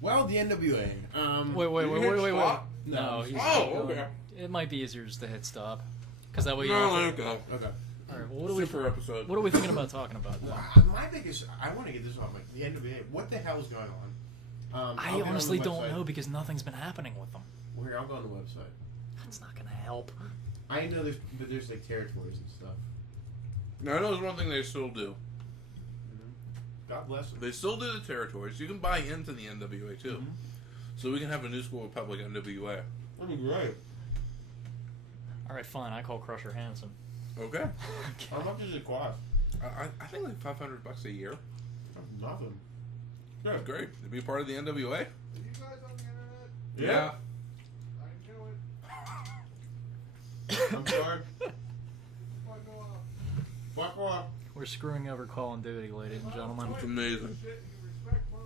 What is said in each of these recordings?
Well, the NWA. Wait. No. Okay. It might be easier just to hit stop. Because that way you Okay. All right, well, what are we thinking about talking about? Well, my biggest... I want to get this off. Like, the NWA. What the hell is going on? I honestly don't know because nothing's been happening with them. Well, here, I'll go on the website. That's not going to help. I know there's like territories and stuff. Now, I know there's one thing they still do. God bless them. They still do the territories. You can buy into the NWA, too. Mm-hmm. So we can have a New School Republic NWA. That'd be great. All right, fine. I call Crusher Hanson. Okay. How much does it cost? I think like $500 a year. Nothing. That's great. To be part of the NWA. Are you guys on the internet? Yeah. I knew it. I'm sorry. Fuck off. Fuck off. We're screwing over Call of Duty, ladies and gentlemen. It's amazing. Shit, you respect mine.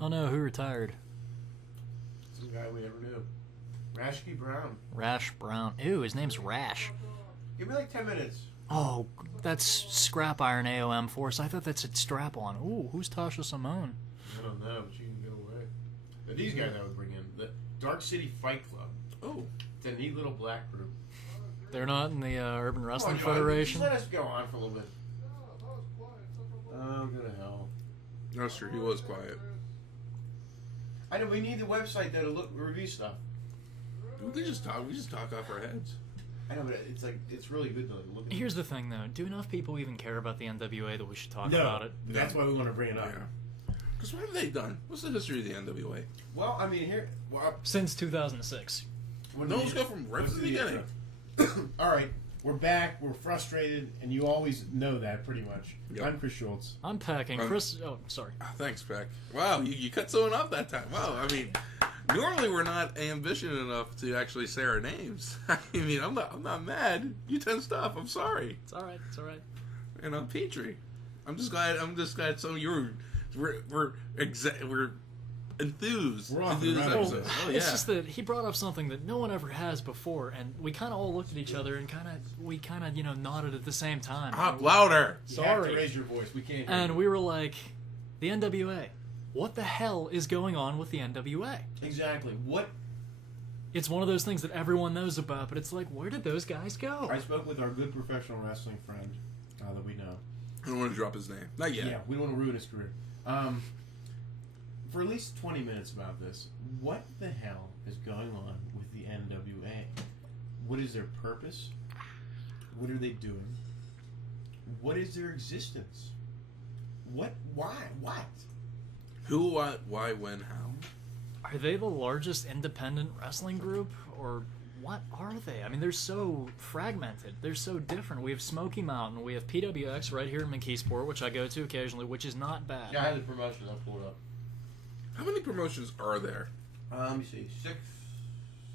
Oh no, who retired? Some guy we never knew. Rashke Brown. Rash Brown. Ew, his name's Rash. Give me like 10 minutes. Oh, that's Scrap Iron AOM Force. I thought that said Strap On. Ooh, who's Tasha Simone? I don't know, but you can get away. But these guys I would bring in. The Dark City Fight Club. Oh. It's a neat little black group. They're not in the Urban Wrestling Come on, Federation? Just let us go on for a little bit. No, that was quiet. Oh, go to hell. That's true. He was quiet. I know, we need the website though to review stuff. We just talk off our heads. I know, but it's like, it's really good to look at. Here's the thing, though. Do enough people even care about the NWA that we should talk No. about it? That's why we want to bring it up. Yeah. Because what have they done? What's the history of the NWA? Well, I mean, here. Well, Since 2006. when No, we- let's go from right what's to the beginning. All right, we're back. We're frustrated, and you always know that pretty much. Yep. I'm Chris Schultz. I'm packing. Chris... Oh, sorry. Oh, thanks, Peck. Wow, you cut someone off that time. Wow, I mean, normally we're not ambitious enough to actually say our names. I mean, I'm not mad. You 10 stuff. I'm sorry. It's all right. It's all right. And I'm Petrie. I'm just glad some of you we're enthused. We're off to do the this rails. episode. Oh, yeah. It's just that he brought up something that no one ever has before, and we kind of all looked at each other and kind of nodded at the same time. Louder. You have to Sorry. raise your voice. We can't. Hear And you. we were like, the NWA. What the hell is going on with the NWA? Exactly. What? It's one of those things that everyone knows about, but it's like, where did those guys go? I spoke with our good professional wrestling friend that we know. I don't want to drop his name. Not yet. Yeah, we don't want to ruin his career. For at least 20 minutes about this, what the hell is going on with the NWA? What is their purpose? What are they doing? What is their existence? What? Why? What? Who, what, why, when, how? Are they the largest independent wrestling group, or what are they? I mean, they're so fragmented. They're so different. We have Smoky Mountain. We have PWX right here in McKeesport, which I go to occasionally, which is not bad. Yeah, I had the promotion. I'll pull it up. How many promotions are there? Let me see. 6,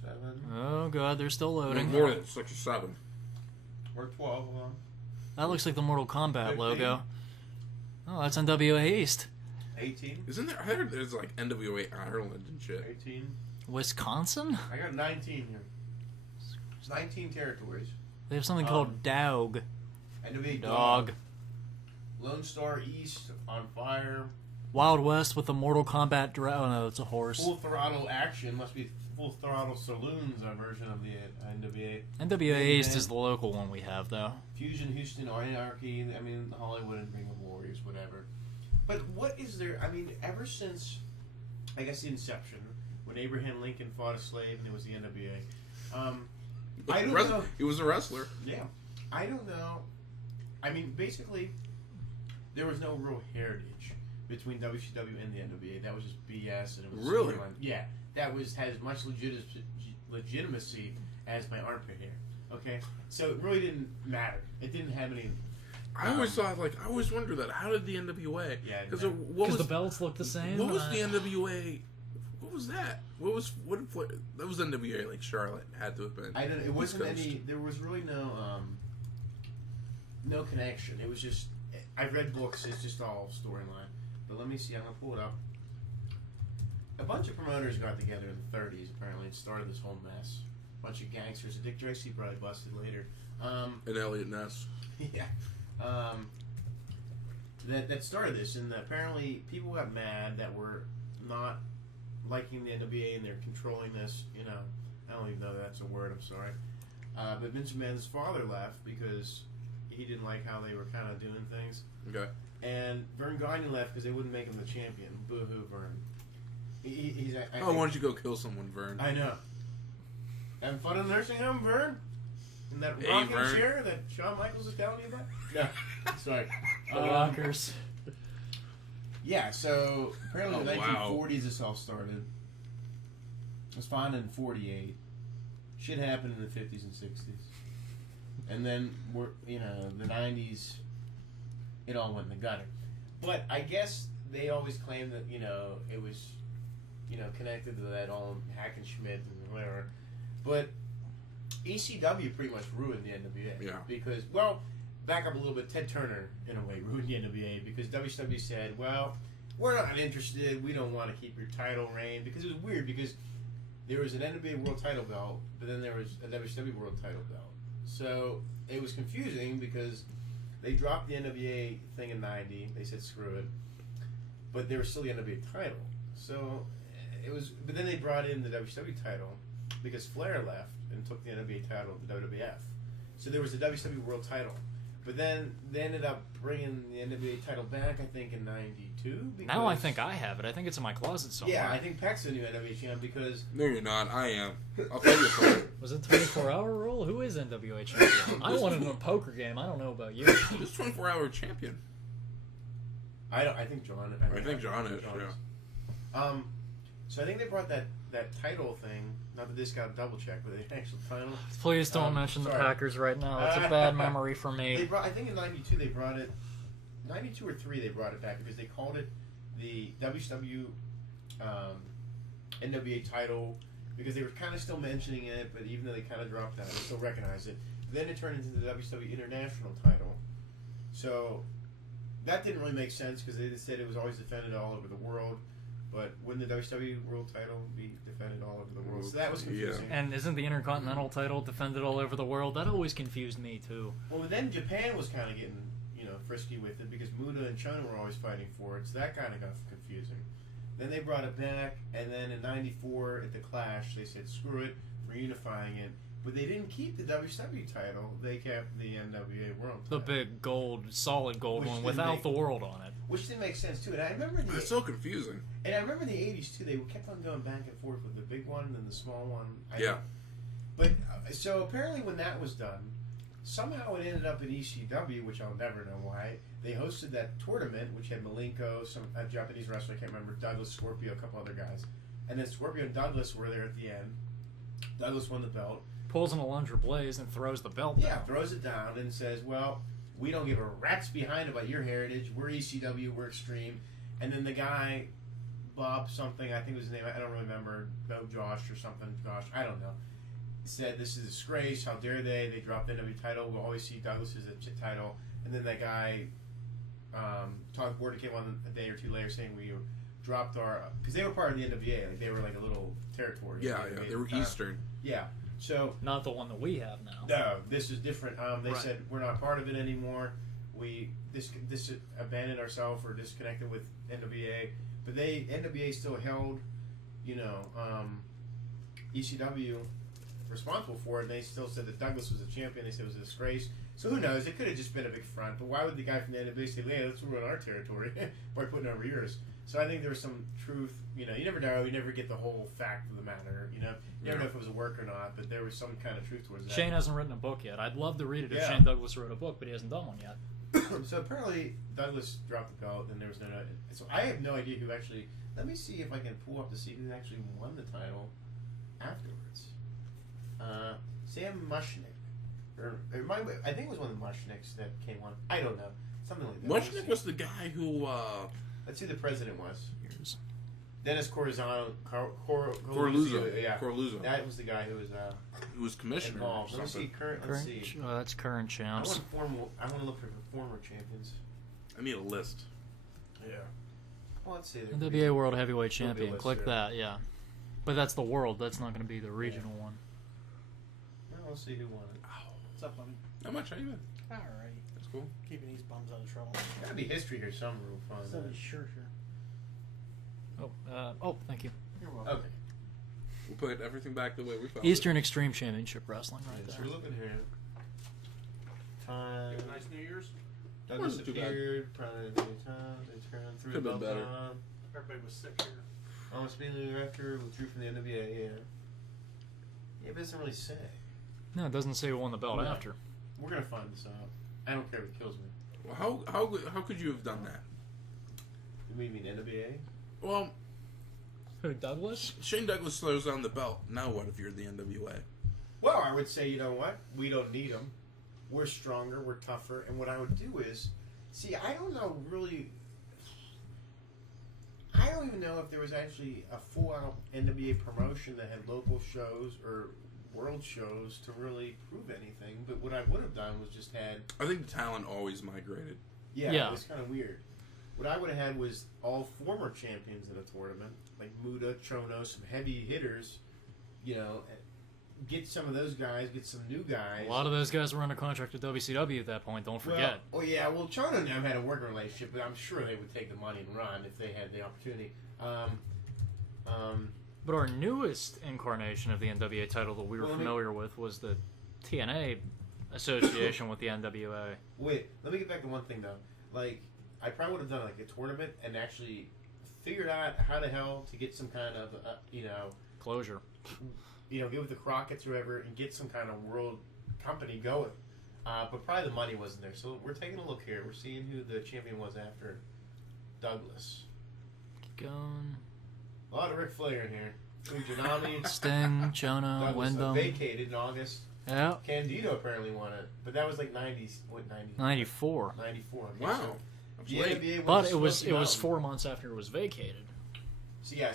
7. Oh, God, they're still loading. More than 6 or 7. We're 12. Hold on. That looks like the Mortal Kombat 15. logo. Oh, that's NWA East. 18. Isn't there? I heard there's like NWA Ireland and shit. 18. Wisconsin? I got 19 here. It's 19 territories. They have something called Dog. NWA Dog. Lone Star East on fire. Wild West with the Mortal Kombat Oh, no, it's a horse. Full Throttle Action must be Full Throttle Saloon's version of the NWA. NWA East is the local one we have, though. Fusion, Houston, Anarchy, I mean, Hollywood and Ring of Warriors, whatever. But what is there, I mean, ever since, I guess, the inception, when Abraham Lincoln fought a slave and it was the NWA, I don't know. He was a wrestler. Yeah. I don't know. I mean, basically, there was no real heritage between WCW and the NWA. That was just BS. And it was Really? Yeah. That had as much legitimacy as my armpit hair. Okay? So it really didn't matter. It didn't have any... I always thought, I always wondered that. How did the NWA? Yeah, Because Because the belts look the same. What was the NWA? What was that? What that was NWA? Like Charlotte had to have been. I don't. It wasn't Coast. any. There was really no connection. It was just. I read books. It's just all storyline. But let me see. I'm gonna pull it up. A bunch of promoters got together in the 30s. Apparently, and started this whole mess. A bunch of gangsters. Dick Tracy probably busted later. And Elliot Ness. Yeah. That started this, and apparently people got mad that were not liking the NWA and they're controlling this. You know, I don't even know that's a word. I'm sorry. But Vince McMahon's father left because he didn't like how they were kind of doing things. Okay. And Vern Gagne left because they wouldn't make him the champion. Boo-hoo, Vern. He's. Why don't you go kill someone, Vern? I know. Having fun in the nursing home, Vern? In that Hey, rocking Vern. chair that Shawn Michaels is telling you about? No, sorry. The Rockers. Yeah, so apparently in the wow. 1940s this all started. It was founded in 48. Shit happened in the 50s and 60s. And then, the 90s, it all went in the gutter. But I guess they always claim that, it was, connected to that all Hackenschmidt and whatever. But ECW pretty much ruined the NWA. Yeah. Because, back up a little bit, Ted Turner, in a way, ruined the NWA because WCW said, well, we're not interested, we don't want to keep your title reign. Because it was weird because there was an NWA World Title belt, but then there was a WCW World Title belt. So it was confusing because they dropped the NWA thing in 90, they said screw it, but there was still the NWA title. So it was, but then they brought in the WCW title because Flair left and took the NWA title to WWF. So there was the WCW World Title. But then they ended up bringing the NWA title back, I think, in 92. Now I think I have it. I think it's in my closet somewhere. Yeah, I think Peck's the new NWA champ because... No, you're not. I am. I'll tell you something. Was it 24-hour rule? Who is NWA champion? I wanted in a poker game. I don't know about you. Who's 24-hour champion? I think John... I think John is, yeah. So I think they brought that title thing, not that this got a double check, but the actual title. Please don't mention sorry. the Packers right now. It's a bad memory for They me. brought, I think in 92 they brought it... 92 or 3 they brought it back because they called it the WCW NWA title because they were kind of still mentioning it, but even though they kind of dropped that, they still recognize it. Then it turned into the WCW International title. So that didn't really make sense because they said it was always defended all over the world. But wouldn't the WCW World Title be defended all over the world? So that was confusing. And isn't the Intercontinental title defended all over the world? That always confused me, too. Well, then Japan was kind of getting, frisky with it because Muda and Chona were always fighting for it, so that kind of got confusing. Then they brought it back, and then in 94 at the Clash, they said, screw it, we're unifying it. But they didn't keep the WCW title, they kept the NWA World The title. big gold, solid gold Which one didn't without make- the world on it. Which didn't make sense, too. And I remember It's so confusing. And I remember in the 80s, too, they kept on going back and forth with the big one and then the small one. Yeah. But, so apparently when that was done, somehow it ended up in ECW, which I'll never know why. They hosted that tournament, which had Malenko, a Japanese wrestler, I can't remember, Douglas, Scorpio, a couple other guys. And then Scorpio and Douglas were there at the end. Douglas won the belt. Pulls an Alundra Blaze and throws the belt Yeah, down. throws it down and says, well, we don't give a rat's behind about your heritage. We're ECW, we're Extreme. And then the guy, Bob something, I think was his name, I don't really remember, Josh or something, Josh, I don't know, said this is a disgrace, how dare they dropped the NW title, we'll always see Douglas as a title. And then that guy, Todd Border came on a day or two later saying we dropped our, because they were part of the NWA, like they were like a little territory. Yeah, they were Eastern. Yeah, so Not the one that we have now. no, this is different. They Right. said we're not part of it anymore. We this abandoned ourselves or disconnected with NWA, but NWA still held, ECW responsible for it. And they still said that Douglas was a champion. They said it was a disgrace. So who knows? It could have just been a big front. But why would the guy from the NWA say, "Hey, let's ruin our territory by putting over yours"? So I think there was some truth. You never know. You never get the whole fact of the matter. You never know if it was a work or not. But there was some kind of truth towards that. Shane hasn't written a book yet. I'd love to read it if Yeah. Shane Douglas wrote a book, but he hasn't done one yet. So apparently Douglas dropped the belt, and there was no. So I have no idea who actually. Let me see if I can pull up to see who actually won the title afterwards. Sam Mushnick, I think it was one of the Mushnicks that came on. I don't know, something like that. Mushnick was the guy who. Let's see who the president was. Here's Dennis Corzano, Corluzzo. Yeah, Corluzzo. that was the guy who was Who was commissioner or involved. Let me see something. current. current. Let's see. That's current champs. I want to look for the former champions. I need a list. Yeah. Well, let's see. NWA World Heavyweight There'll be a Champion. list Click here. that, yeah. But that's the world. That's not going to be the regional one. Well, we'll see who won it. What's up, buddy? How much? How you been? All right. That's cool. Keeping these bums out of trouble. Gotta be history here somewhere. We'll find So out. sure. Thank you. You're welcome. Okay. We'll put everything back the way we found Eastern Extreme Championship Wrestling right So there. we're looking here. Time. Have a nice New Year's. Douglas Wasn't too bad. appeared. Probably the time. They turned through Could've the been belt better. on. Everybody was sick here. Almost immediately thereafter, withdrew from the NWA. Yeah. Yeah, but it doesn't really say. No, it doesn't say who won the belt No. after. We're gonna find this out. I don't care if it kills me. Well, how could you have done that? You mean NWA? Well, Who, Douglas? Shane Douglas throws down the belt. Now what if you're the NWA? Well, I would say, you know what? We don't need them. We're stronger. We're tougher. And what I would do is, see, I don't know really. I don't even know if there was actually a full-out NWA promotion that had local shows or world shows to really prove anything. But what I would have done was just had. I think the talent always migrated. Yeah. It was kind of weird. What I would have had was all former champions in a tournament, like Muda, Chono, some heavy hitters, you know, get some of those guys, get some new guys. A lot of those guys were under contract with WCW at that point, don't forget. Well, Chono and them had a working relationship, but I'm sure they would take the money and run if they had the opportunity. But our newest incarnation of the NWA title that we were Well, let me- familiar with was the TNA association with the NWA. Wait, let me get back to one thing, though. Like, I probably would have done, like, a tournament and actually figured out how the hell to get some kind of, Closure. get with the Crockett's or whatever and get some kind of world company going. But probably the money wasn't there. So we're taking a look here. We're seeing who the champion was after Douglas. Keep going. A lot of Ric Flair in here. Fujinami, Sting, Chono, Douglas Wyndham. vacated in August. Yeah. Candido apparently won it. But that was like 90s. What, 90? 94. 94. Okay, Wow. so That's the late. NBA But was it was Smoky Mountain. 4 months after it was vacated. So yeah,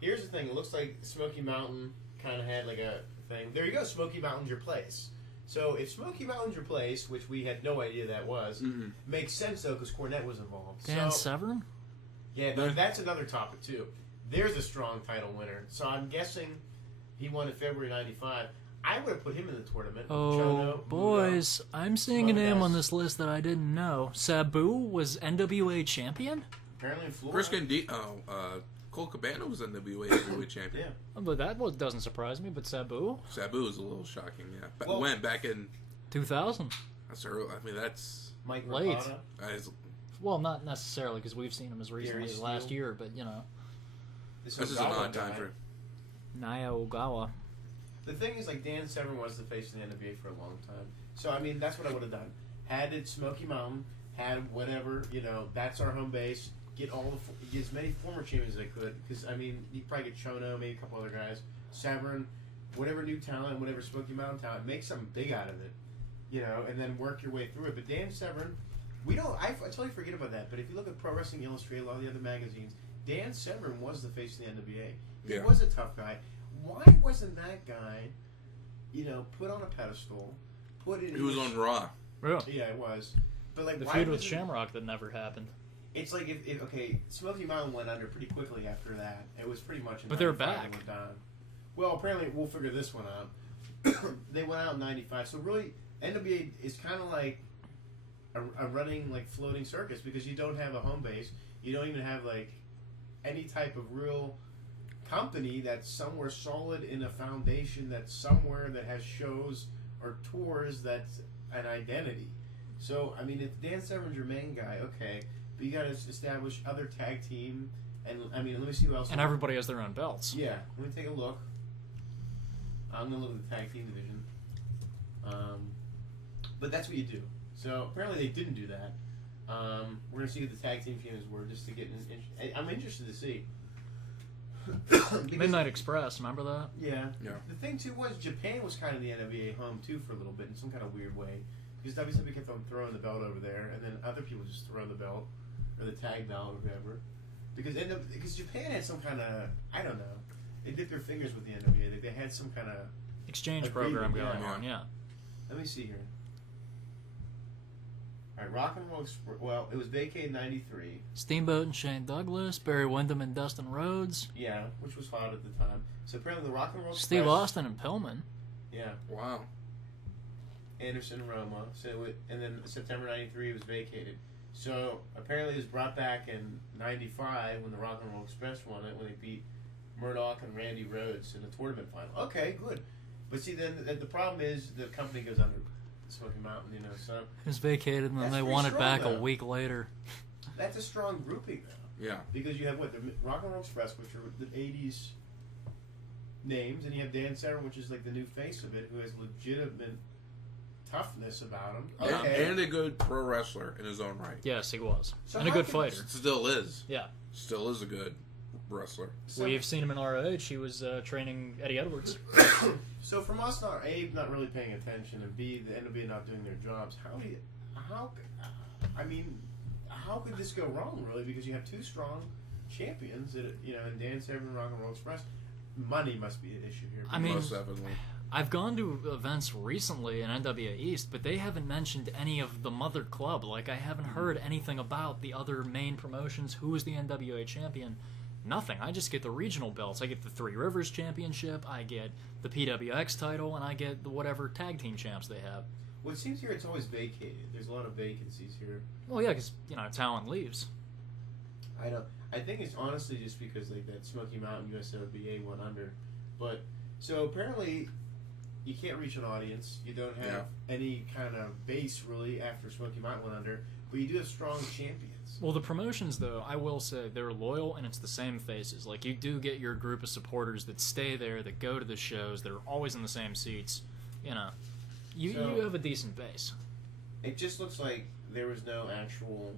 here's the thing. It looks like Smoky Mountain kind of had like a thing. There you go. Smoky Mountain's your place. So if Smoky Mountain's your place, which we had no idea that was, Mm-mm. makes sense though because Cornette was involved. Dan so Severn? yeah, that's another topic too. There's a strong title winner. So I'm guessing he won in February '95. I would have put him in the tournament. Oh, Chono, boys. I'm seeing a Some name guys. on this list that I didn't know. Sabu was NWA champion? apparently in Florida. Chris Candido, Cole Cabana was NWA heavyweight champion. Yeah. But doesn't surprise me, but Sabu? Sabu is a little shocking, yeah. But Well- when? Back in... 2000. That's early. I mean, that's... Mike Late. Ricotta. That's Well, not necessarily, because we've seen him as recently Gary as last Steele. year, but, this is an Ogawa odd time guy. frame. Naya Ogawa. The thing is, like, Dan Severn was the face of the NWA for a long time. So, I mean, that's what I would have done. Had it Smoky Mountain, had whatever, that's our home base. Get get as many former champions as I could. Because, I mean, you probably get Chono, maybe a couple other guys. Severn, whatever new talent, whatever Smoky Mountain talent, make something big out of it. And then work your way through it. But Dan Severn, I totally forget about that. But if you look at Pro Wrestling Illustrated, a lot of the other magazines, Dan Severn was the face of the NWA. He Yeah. was a tough guy. Why wasn't that guy, put on a pedestal? He was on Raw. Yeah. Yeah, it was. But like, The why feud with wasn't- Shamrock that never happened. It's like if Smoky Mountain went under pretty quickly after that. It was pretty much. In But they're 95 back. they went down. Well, apparently we'll figure this one out. They went out in '95, so really NWA is kind of like a running like floating circus because you don't have a home base. You don't even have like any type of real company that's somewhere solid in a foundation that's somewhere that has shows or tours that's an identity. So I mean, if Dan Severn's your main guy, okay, but you got to establish other tag team, and I mean, let me see who else. And everybody has their own belts. Yeah, let me take a look. I'm gonna look at the tag team division. But that's what you do. So apparently they didn't do that. We're gonna see who the tag team champions were just to get. I'm interested to see. Because- Midnight Express, remember that? Yeah. Yeah. The thing too was Japan was kind of the NWA home too for a little bit in some kind of weird way because WCW kept on throwing the belt over there, and then other people just throw the belt or the tag belt or whatever. Because Japan had some kind of, I don't know, they dipped their fingers with the NWA. They had some kind of. Exchange Agreement, program going yeah. on, yeah. Let me see here. All right, Rock and Roll Express. Well, it was vacated in '93. Steamboat and Shane Douglas, Barry Windham and Dustin Rhodes, Yeah, which was hot at the time. So apparently the Rock and Roll Express. Steve Austin and Pillman. Yeah. Wow. Anderson, Roma. And then September '93 it was vacated. So apparently it was brought back in '95 when the Rock and Roll Express won it, when they beat Murdoch and Randy Rhoads in the tournament final. Okay, good. But see, then the problem is the company goes under Smoky Mountain, you know. So It was vacated, and then That's they pretty won it strong, back though. a week later. that's a strong grouping now, Yeah. because you have what, the Rock and Roll Express, which are the '80s names, and you have Dan Severn, which is like the new face of it, who has legitimate toughness about him. Okay. And a good pro wrestler in his own right. Yes, he was. So And a how good can- fighter. Still is. Yeah. Still is a good wrestler. So- We've seen him in ROH. He was training Eddie Edwards. So from us, not A, not really paying attention, and B, the NWA not doing their jobs. How could this go wrong, really? Because you have two strong champions, that, you know, and Dan Severn and Rock and Roll Express. Money must be an issue here. I mean, Most definitely. I've gone to events recently in NWA East, but they haven't mentioned any of the mother club. Like, I haven't heard anything about the other main promotions. Who is the NWA champion? Nothing. I just get the regional belts. I get the Three Rivers Championship, I get the PWX title, and I get the whatever tag team champs they have. Well, it seems here it's always vacated. There's a lot of vacancies here. Well, yeah, because, talent leaves. I don't. I think it's honestly just because like that Smoky Mountain USWBA went under, but so apparently you can't reach an audience. You don't have any kind of base really after Smoky Mountain went under, but you do have strong champions. Well, the promotions, though, I will say, they're loyal, and it's the same faces. Like, you do get your group of supporters that stay there, that go to the shows, that are always in the same seats. You have a decent base. It just looks like there was no actual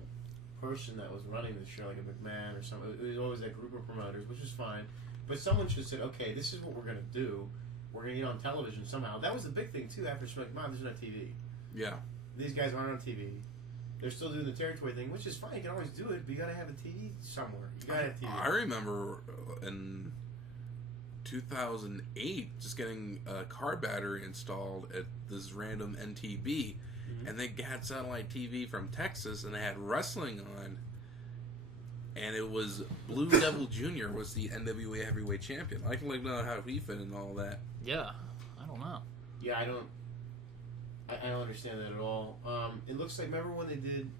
person that was running the show, like a McMahon or something. It was always that group of promoters, which is fine. But someone should have said, okay, this is what we're going to do. We're going to get on television somehow. That was the big thing, too, after Smoky Mountain. There's no TV. Yeah. These guys aren't on TV. They're still doing the territory thing, which is fine. You can always do it, but you got to have a TV somewhere. You got to have TV. I remember in 2008 just getting a car battery installed at this random NTB, and they had satellite TV from Texas, and they had wrestling on, and it was Blue Devil Jr. was the NWA Heavyweight Champion. I can know how he fit in all that. Yeah, I don't know. Yeah, I don't understand that at all. It looks like, remember when they did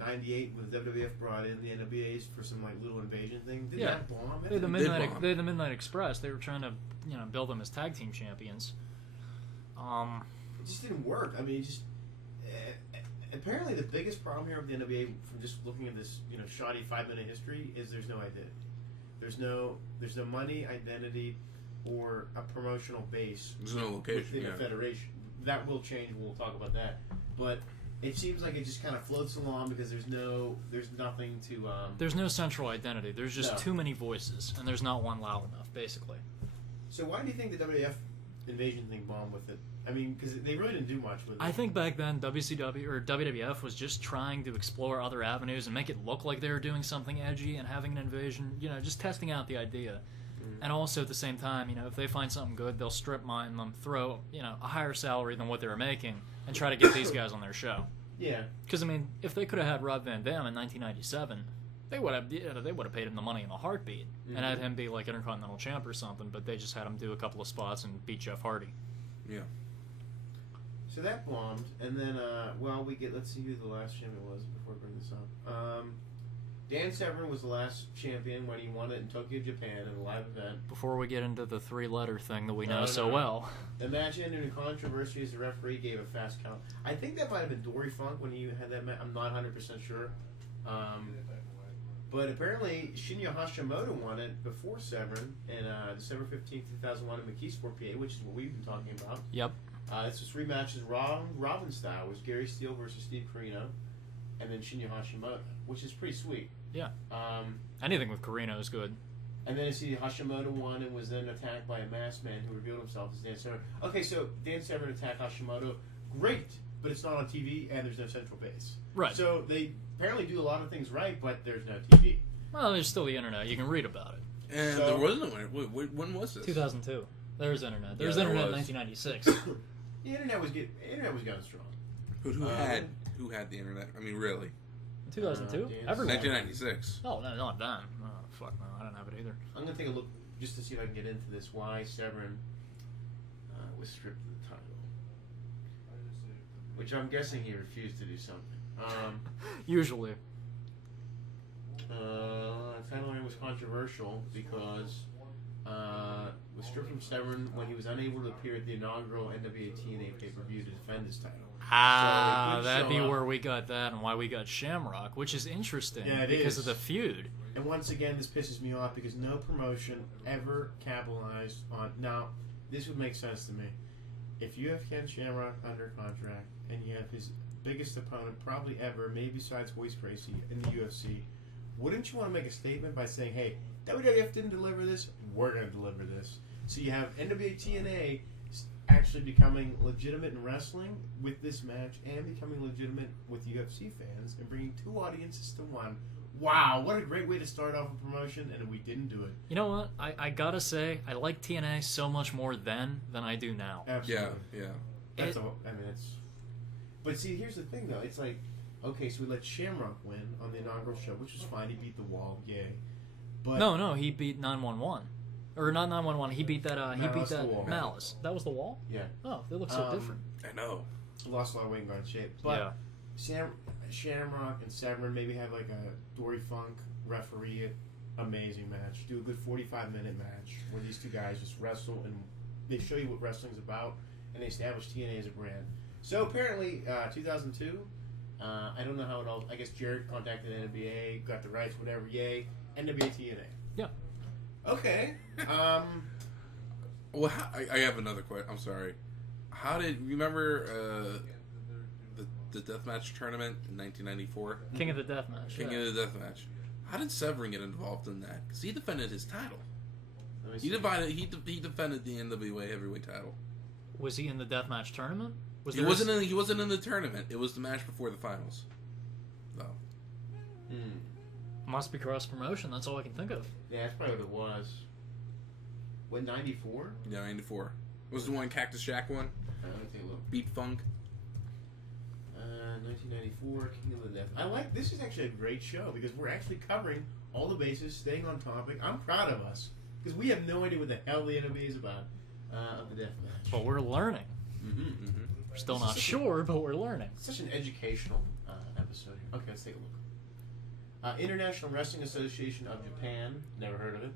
98 when the WWF brought in the NWAs for some like little invasion thing? Did that bomb? They had the bomb. Midnight Express. They were trying to build them as tag team champions. It just didn't work. I mean, it just apparently the biggest problem here with the NWA, from just looking at this shoddy 5-minute history, is there's no identity. There's no money, identity, or a promotional base. There's no location. Within a federation. That will change. We'll talk about that. But it seems like it just kind of floats along because there's nothing to. There's no central identity. There's just No. too many voices, and there's not one loud enough, basically. So why do you think the WWF invasion thing bombed with it? I mean, because they really didn't do much with it. I think back then WCW or WWF was just trying to explore other avenues and make it look like they were doing something edgy and having an invasion. Just testing out the idea. And also at the same time, if they find something good, they'll strip mine them, throw a higher salary than what they were making, and try to get these guys on their show. Yeah. Because if they could have had Rob Van Dam in 1997, they would have paid him the money in a heartbeat and had him be like Intercontinental Champ or something. But they just had him do a couple of spots and beat Jeff Hardy. Yeah. So that bombed, and then let's see who the last champion was before I bring this up. Dan Severn was the last champion when he won it in Tokyo, Japan, in a live event. Before we get into the 3-letter thing that we know No. so well. The match ended in controversy as the referee gave a fast count. I think that might have been Dory Funk when he had that match. I'm not 100% sure. But apparently Shinya Hashimoto won it before Severn in December 15th, 2001 in McKeesport, PA, which is what we've been talking about. Yep. This was 3 matches, Robin style. It was Gary Steele versus Steve Corino, and then Shinya Hashimoto, which is pretty sweet. Yeah. Anything with Corino is good. And then I see Hashimoto won and was then attacked by a masked man who revealed himself as Dan Severn. Okay, so Dan Severn attacked Hashimoto. Great, but it's not on TV and there's no central base. Right. So they apparently do a lot of things right, but there's no TV. Well, there's still the internet. You can read about it. And So- there wasn't one. When was this? 2002. There's internet. There's there internet in was. 1996. The internet was going strong. But who had the internet? I mean, really? 2002? Dan Everyone. 1996. Oh, no, not then. Oh, fuck no. I don't have it either. I'm going to take a look just to see if I can get into this, why Severn was stripped of the title. Which I'm guessing he refused to do something. Usually. Title reign was controversial because was stripped from Severn when he was unable to appear at the inaugural NWA TNA pay-per-view to defend his title. So That'd be where we got that and why we got Shamrock, which is interesting because of the feud. And once again, this pisses me off because no promotion ever capitalized on... Now, this would make sense to me. If you have Ken Shamrock under contract and you have his biggest opponent probably ever, maybe besides Royce Gracie in the UFC, wouldn't you want to make a statement by saying, hey, WWF didn't deliver this, we're going to deliver this. So you have NWA TNA actually becoming legitimate in wrestling with this match and becoming legitimate with UFC fans and bringing two audiences to one. Wow, what a great way to start off a promotion, and we didn't do it. You know what? I gotta say, I like TNA so much more then than I do now. Absolutely. Yeah. That's all. I mean, it's... But see, here's the thing, though. It's like, okay, so we let Shamrock win on the inaugural show, which was fine. He beat the Wall, yay. But No, he beat 911. Or not 911, he beat that, The Wall. Malice. That was the Wall? Yeah. Oh, they look so different. I know. Lost a lot of weight and got in shape. But Shamrock and Severn maybe have like a Dory Funk referee it. Amazing match. Do a good 45-minute match where these two guys just wrestle and they show you what wrestling's about and they establish TNA as a brand. So apparently, 2002, I don't know how it all... I guess Jared contacted NWA, got the rights, whatever, yay. NWA TNA. Yeah. Okay. Well, I have another question. I'm sorry. How did... Remember the deathmatch tournament in 1994? King of the Deathmatch. King of the Deathmatch. How did Severn get involved in that? Because he defended his title. He defended the NWA heavyweight title. Was he in the Deathmatch tournament? He wasn't in the tournament. It was the match before the finals. No. Must be cross promotion. That's all I can think of. Yeah, that's probably what it was. What, 94? Yeah, 94. Was the one Cactus Jack one? Let me take a look. Beat Funk. 1994, King of the Death. I like this. Is actually a great show because we're actually covering all the bases, staying on topic. I'm proud of us because we have no idea what the hell the NWA is about of the deathmatch. But we're learning. We're still not sure, but we're learning. Such an educational episode. Okay, let's take a look. International Wrestling Association of Japan. Never heard of it.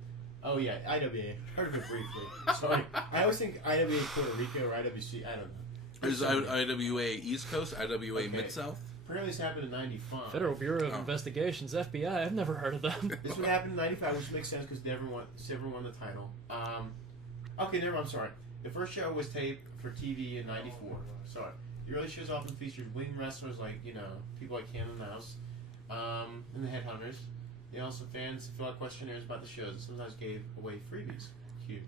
Oh yeah, IWA. Heard of it briefly. Sorry, I always think IWA Puerto Rico or IWC. I don't know. There's IWA East Coast, IWA Mid-South. Apparently this happened in 95. Federal Bureau of Investigations, FBI. I've never heard of them. This would happen in 95, which makes sense because Severn won the title. Okay, never mind, I'm sorry. The first show was taped for TV in 94. Sorry. The early shows often featured wing wrestlers like, people like Cannon Mouse, and the Headhunters. They also fans fill out questionnaires about the shows and sometimes gave away freebies. Cute.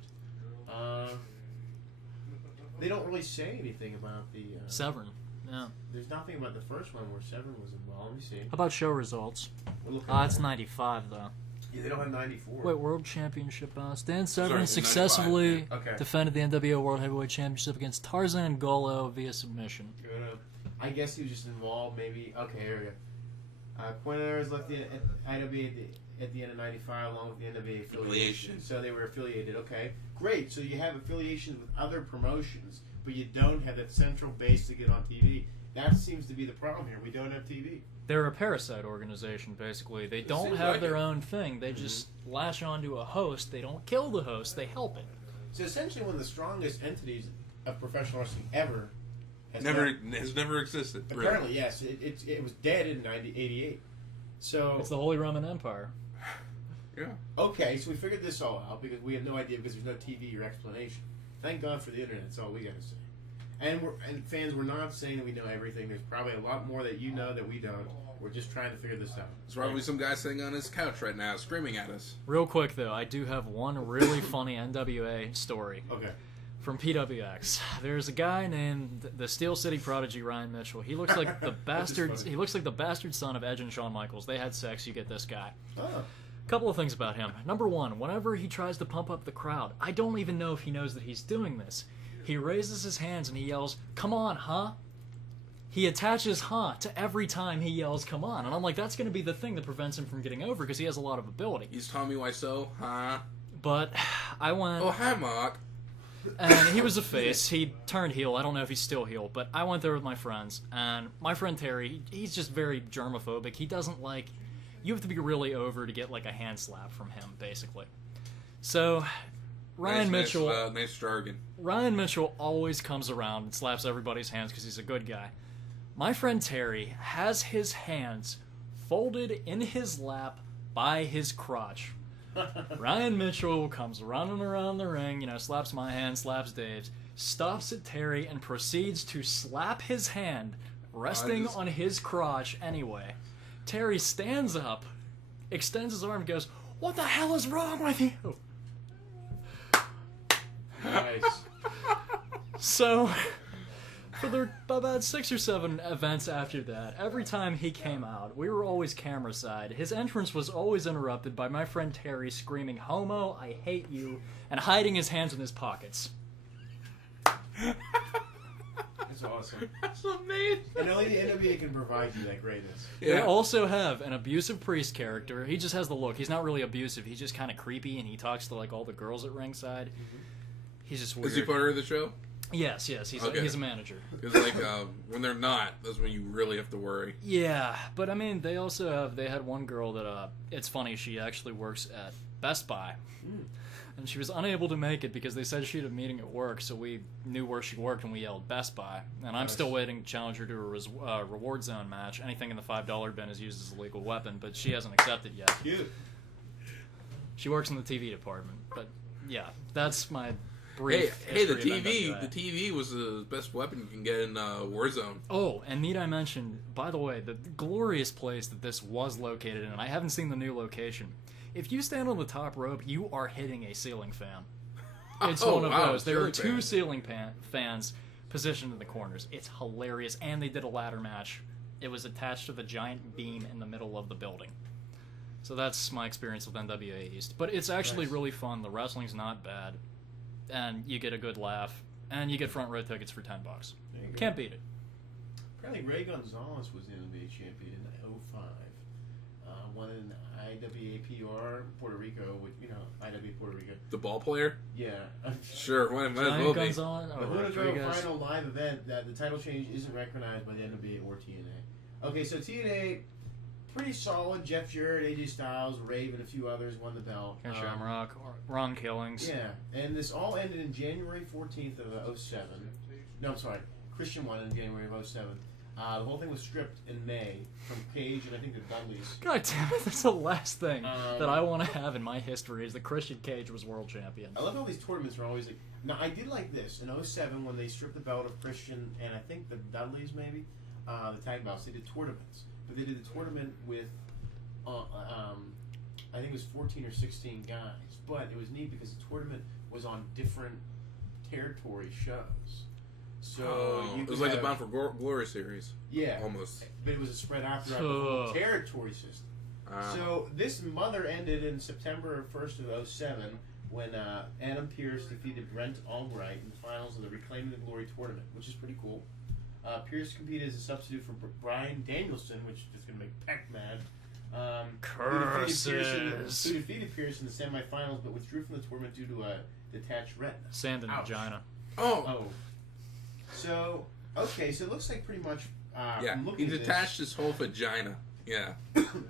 They don't really say anything about the... Severn. Yeah. There's nothing about the first one where Severn was involved. Let me see. How about show results? It's 95, though. Yeah, they don't have 94. Wait, World Championship. Stan Severn successfully defended the NWA World Heavyweight Championship against Tarzan and Golo via submission. I guess he was just involved, maybe. Okay, here we go. Quinn left the IWA at the end of 95 along with the NWA affiliation. So they were affiliated. Okay, great. So you have affiliations with other promotions, but you don't have that central base to get on TV. That seems to be the problem here. We don't have TV. They're a parasite organization, basically. They don't have their own thing. They just lash onto a host. They don't kill the host. They help it. So essentially one of the strongest entities of professional wrestling ever has never existed. Apparently, really. Yes. It was dead in 1988. So it's the Holy Roman Empire. Yeah. Okay, so we figured this all out because we have no idea because there's no TV or explanation. Thank God for the internet. That's all we got to say. And fans, we're not saying that we know everything. There's probably a lot more that you know that we don't. We're just trying to figure this out. There's probably some guy sitting on his couch right now screaming at us. Real quick, though, I do have one really funny NWA story. Okay. From PWX. There's a guy named the Steel City Prodigy, Ryan Mitchell. He looks like the bastard. He looks like the bastard son of Edge and Shawn Michaels. They had sex. You get this guy. Oh. Couple of things about him. Number one, whenever he tries to pump up the crowd, I don't even know if he knows that he's doing this. He raises his hands and he yells, "Come on, huh?" He attaches "huh" to every time he yells "come on," and I'm like, that's going to be the thing that prevents him from getting over because he has a lot of ability. He's Tommy Wiseau, huh? But I went. Oh, hi, Mark. And he was a face. He turned heel. I don't know if he's still heel, but I went there with my friends. And my friend Terry, he's just very germophobic. He doesn't like... You have to be really over to get like a hand slap from him, basically. So, Ryan Mitchell... Nice jargon. Ryan Mitchell always comes around and slaps everybody's hands because he's a good guy. My friend Terry has his hands folded in his lap by his crotch. Ryan Mitchell comes running around the ring, slaps my hand, slaps Dave's, stops at Terry, and proceeds to slap his hand, resting on his crotch anyway. Terry stands up, extends his arm, and goes, "What the hell is wrong with you?" Nice. So, for about 6 or 7 events after that, every time he came out, we were always camera side. His entrance was always interrupted by my friend Terry screaming, "Homo, I hate you," and hiding his hands in his pockets. That's awesome. That's amazing. And only the NWA can provide you that greatness. They also have an abusive priest character. He just has the look. He's not really abusive. He's just kind of creepy, and he talks to like all the girls at ringside. Mm-hmm. He's just weird. Is he part of the show? Yes. He's a manager. Because when they're not, that's when you really have to worry. Yeah, but I mean, they had one girl that it's funny. She actually works at Best Buy. And she was unable to make it because they said she had a meeting at work, so we knew where she worked and we yelled Best Buy. And I'm still waiting to challenge her to a reward zone match. Anything in the $5 bin is used as a legal weapon, but she hasn't accepted yet. Cute. She works in the TV department. But yeah, that's my brief Hey, the history of TV, NWA. the TV was the best weapon you can get in Warzone. Oh, and need I mention, by the way, the glorious place that this was located in, I haven't seen the new location. If you stand on the top rope, you are hitting a ceiling fan. It's one of those. There are two ceiling fans positioned in the corners. It's hilarious, and they did a ladder match. It was attached to the giant beam in the middle of the building. So that's my experience with NWA East. But it's actually really fun. The wrestling's not bad, and you get a good laugh, and you get front row tickets for $10. Can't beat it. Apparently Ray Gonzalez was the NBA champion in 05. Won an IWAPR Puerto Rico, with IW Puerto Rico. The ball player? Yeah. Sure, might as well be. Gonzalez, The Hoonago final live event, that the title change isn't recognized by the NWA or TNA. Okay, so TNA, pretty solid. Jeff Jarrett, AJ Styles, Rave, and a few others won the belt. Ken Shamrock, Ron Killings. Yeah, and this all ended in January 14th of 07. No, I'm sorry. Christian won in January of 07. The whole thing was stripped in May from Cage and I think the Dudleys. God damn it, that's the last thing that I want to have in my history is that Christian Cage was world champion. I love how these tournaments are always like... Now, I did like this. In 07, when they stripped the belt of Christian and I think the Dudleys, maybe, the tag belts, they did tournaments. But they did a tournament with, I think it was 14 or 16 guys. But it was neat because the tournament was on different territory shows. So it was like the Bound for Glory series. Yeah. Almost. But it was a spread out throughout the whole territory system. So this mother ended in September 1st of 07 when Adam Pearce defeated Brent Albright in the finals of the Reclaiming the Glory tournament, which is pretty cool. Pearce competed as a substitute for Brian Danielson, which is going to make Peck mad. Curses. Who defeated Pearce in the semifinals but withdrew from the tournament due to a detached retina. Sand and vagina. Oh. So, okay, so it looks like pretty much... yeah, he detached his whole vagina. Yeah.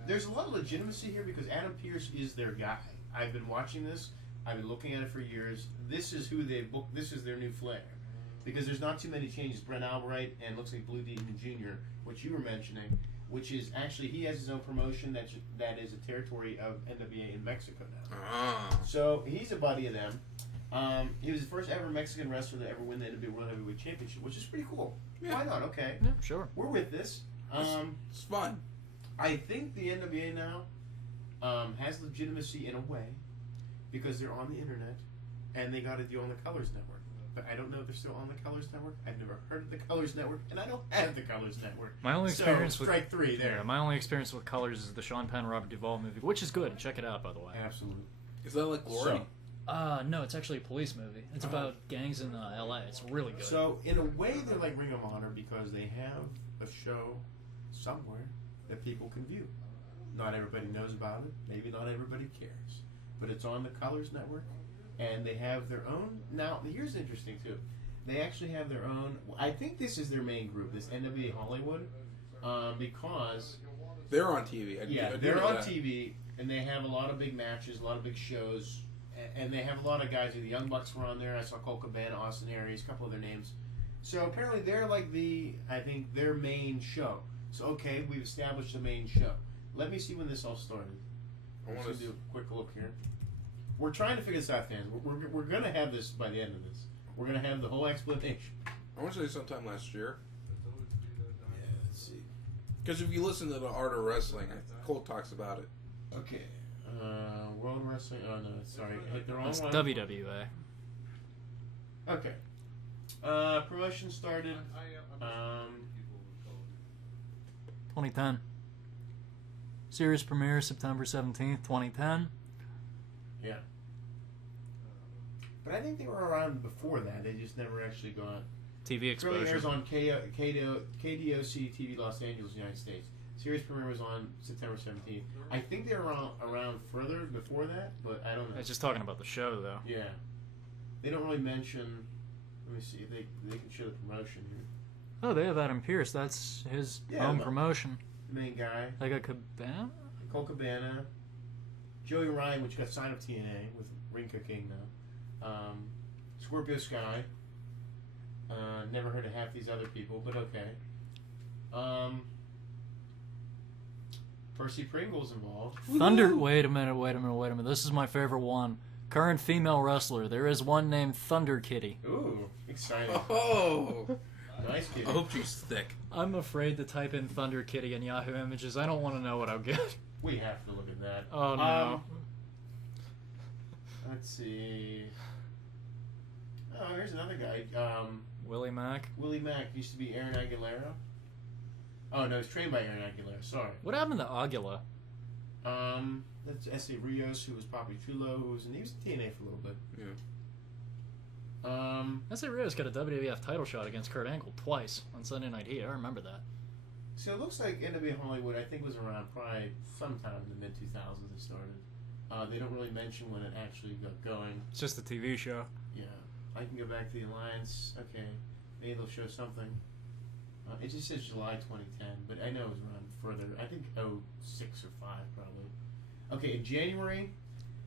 There's a lot of legitimacy here because Adam Pearce is their guy. I've been watching this. I've been looking at it for years. This is who they booked. This is their new flair. Because there's not too many changes. Brent Albright and looks like Blue Demon Jr., which you were mentioning, which is actually, he has his own promotion that is a territory of NWA in Mexico now. So he's a buddy of them. He was the first ever Mexican wrestler to ever win the NWA World Heavyweight Championship, which is pretty cool. Yeah. Why not? Okay. Yeah, sure. We're with this. It's fun. I think the NWA now has legitimacy in a way because they're on the internet and they got to deal on the Colors Network. But I don't know if they're still on the Colors Network. I've never heard of the Colors Network, and I don't have the Colors Network. My only experience with strike three there. Yeah, my only experience with Colors is the Sean Penn Robert Duvall movie, which is good. Check it out, by the way. Absolutely. Is that like Glory? No, it's actually a police movie. It's about gangs in LA. It's really good. So, in a way, they're like Ring of Honor because they have a show somewhere that people can view. Not everybody knows about it. Maybe not everybody cares. But it's on the Colors Network, and they have their own. Now, here's interesting too. They actually have their own. I think this is their main group, this NWA Hollywood, because They're on TV. I do they're know on that. TV, and they have a lot of big matches, a lot of big shows, and they have a lot of guys. The Young Bucks were on there. I saw Colt Cabana, Austin Aries, a couple of their names. So apparently they're like I think their main show. So okay, we've established the main show. Let me see when this all started. I Let's want do to. a quick look here. We're trying to figure this out, fans. We're going to have this by the end of this. We're going to have the whole explanation. I want to say sometime last year. Yeah, let's see. Because if you listen to the Art of Wrestling, Colt talks about it. Okay. World Wrestling. Oh, no, sorry. I hit the wrong It's one. WWA. Okay. Promotion started. 2010. Series premiere September 17th, 2010. Yeah. But I think they were around before that. They just never actually got. TV It really airs exposure. on KDOC TV Los Angeles, United States. Series premiere was on September 17th. I think they were around further before that, but I don't know. It's just talking about the show, though. Yeah. They don't really mention. Let me see if they can show the promotion here. Oh, they have Adam Pearce. That's his Yeah, own but- promotion. The main guy, They got Cabana? Colt Cabana, Joey Ryan, which got signed up TNA with Rinka King now. Scorpio Sky. Never heard of half these other people, but okay. Percy Pringle's involved. Thunder. Wait a minute. This is my favorite one. Current female wrestler. There is one named Thunder Kitty. Ooh, exciting. Oh! Nice kid. I hope she's thick. I'm afraid to type in Thunder Kitty in Yahoo Images. I don't want to know what I'll get. We have to look at that. Oh, no. Let's see. Oh, here's another guy. Willie Mack. Willie Mack used to be Aaron Aguilera. Oh no, he's trained by Aaron Aguilera. Sorry. What happened to Aguila? That's S.A. Rios, who was Papi Chulo, he was in TNA for a little bit. Yeah. S.A. Rios got a WWF title shot against Kurt Angle twice on Sunday Night Heat. I remember that. So it looks like NWA Hollywood, I think, was around probably sometime in the mid 2000s it started. They don't really mention when it actually got going. It's just a TV show. Yeah, I can go back to the Alliance. Okay, maybe they'll show something. It just says July 2010, but I know it was around further. I think 06 or 5 probably. Okay, in January.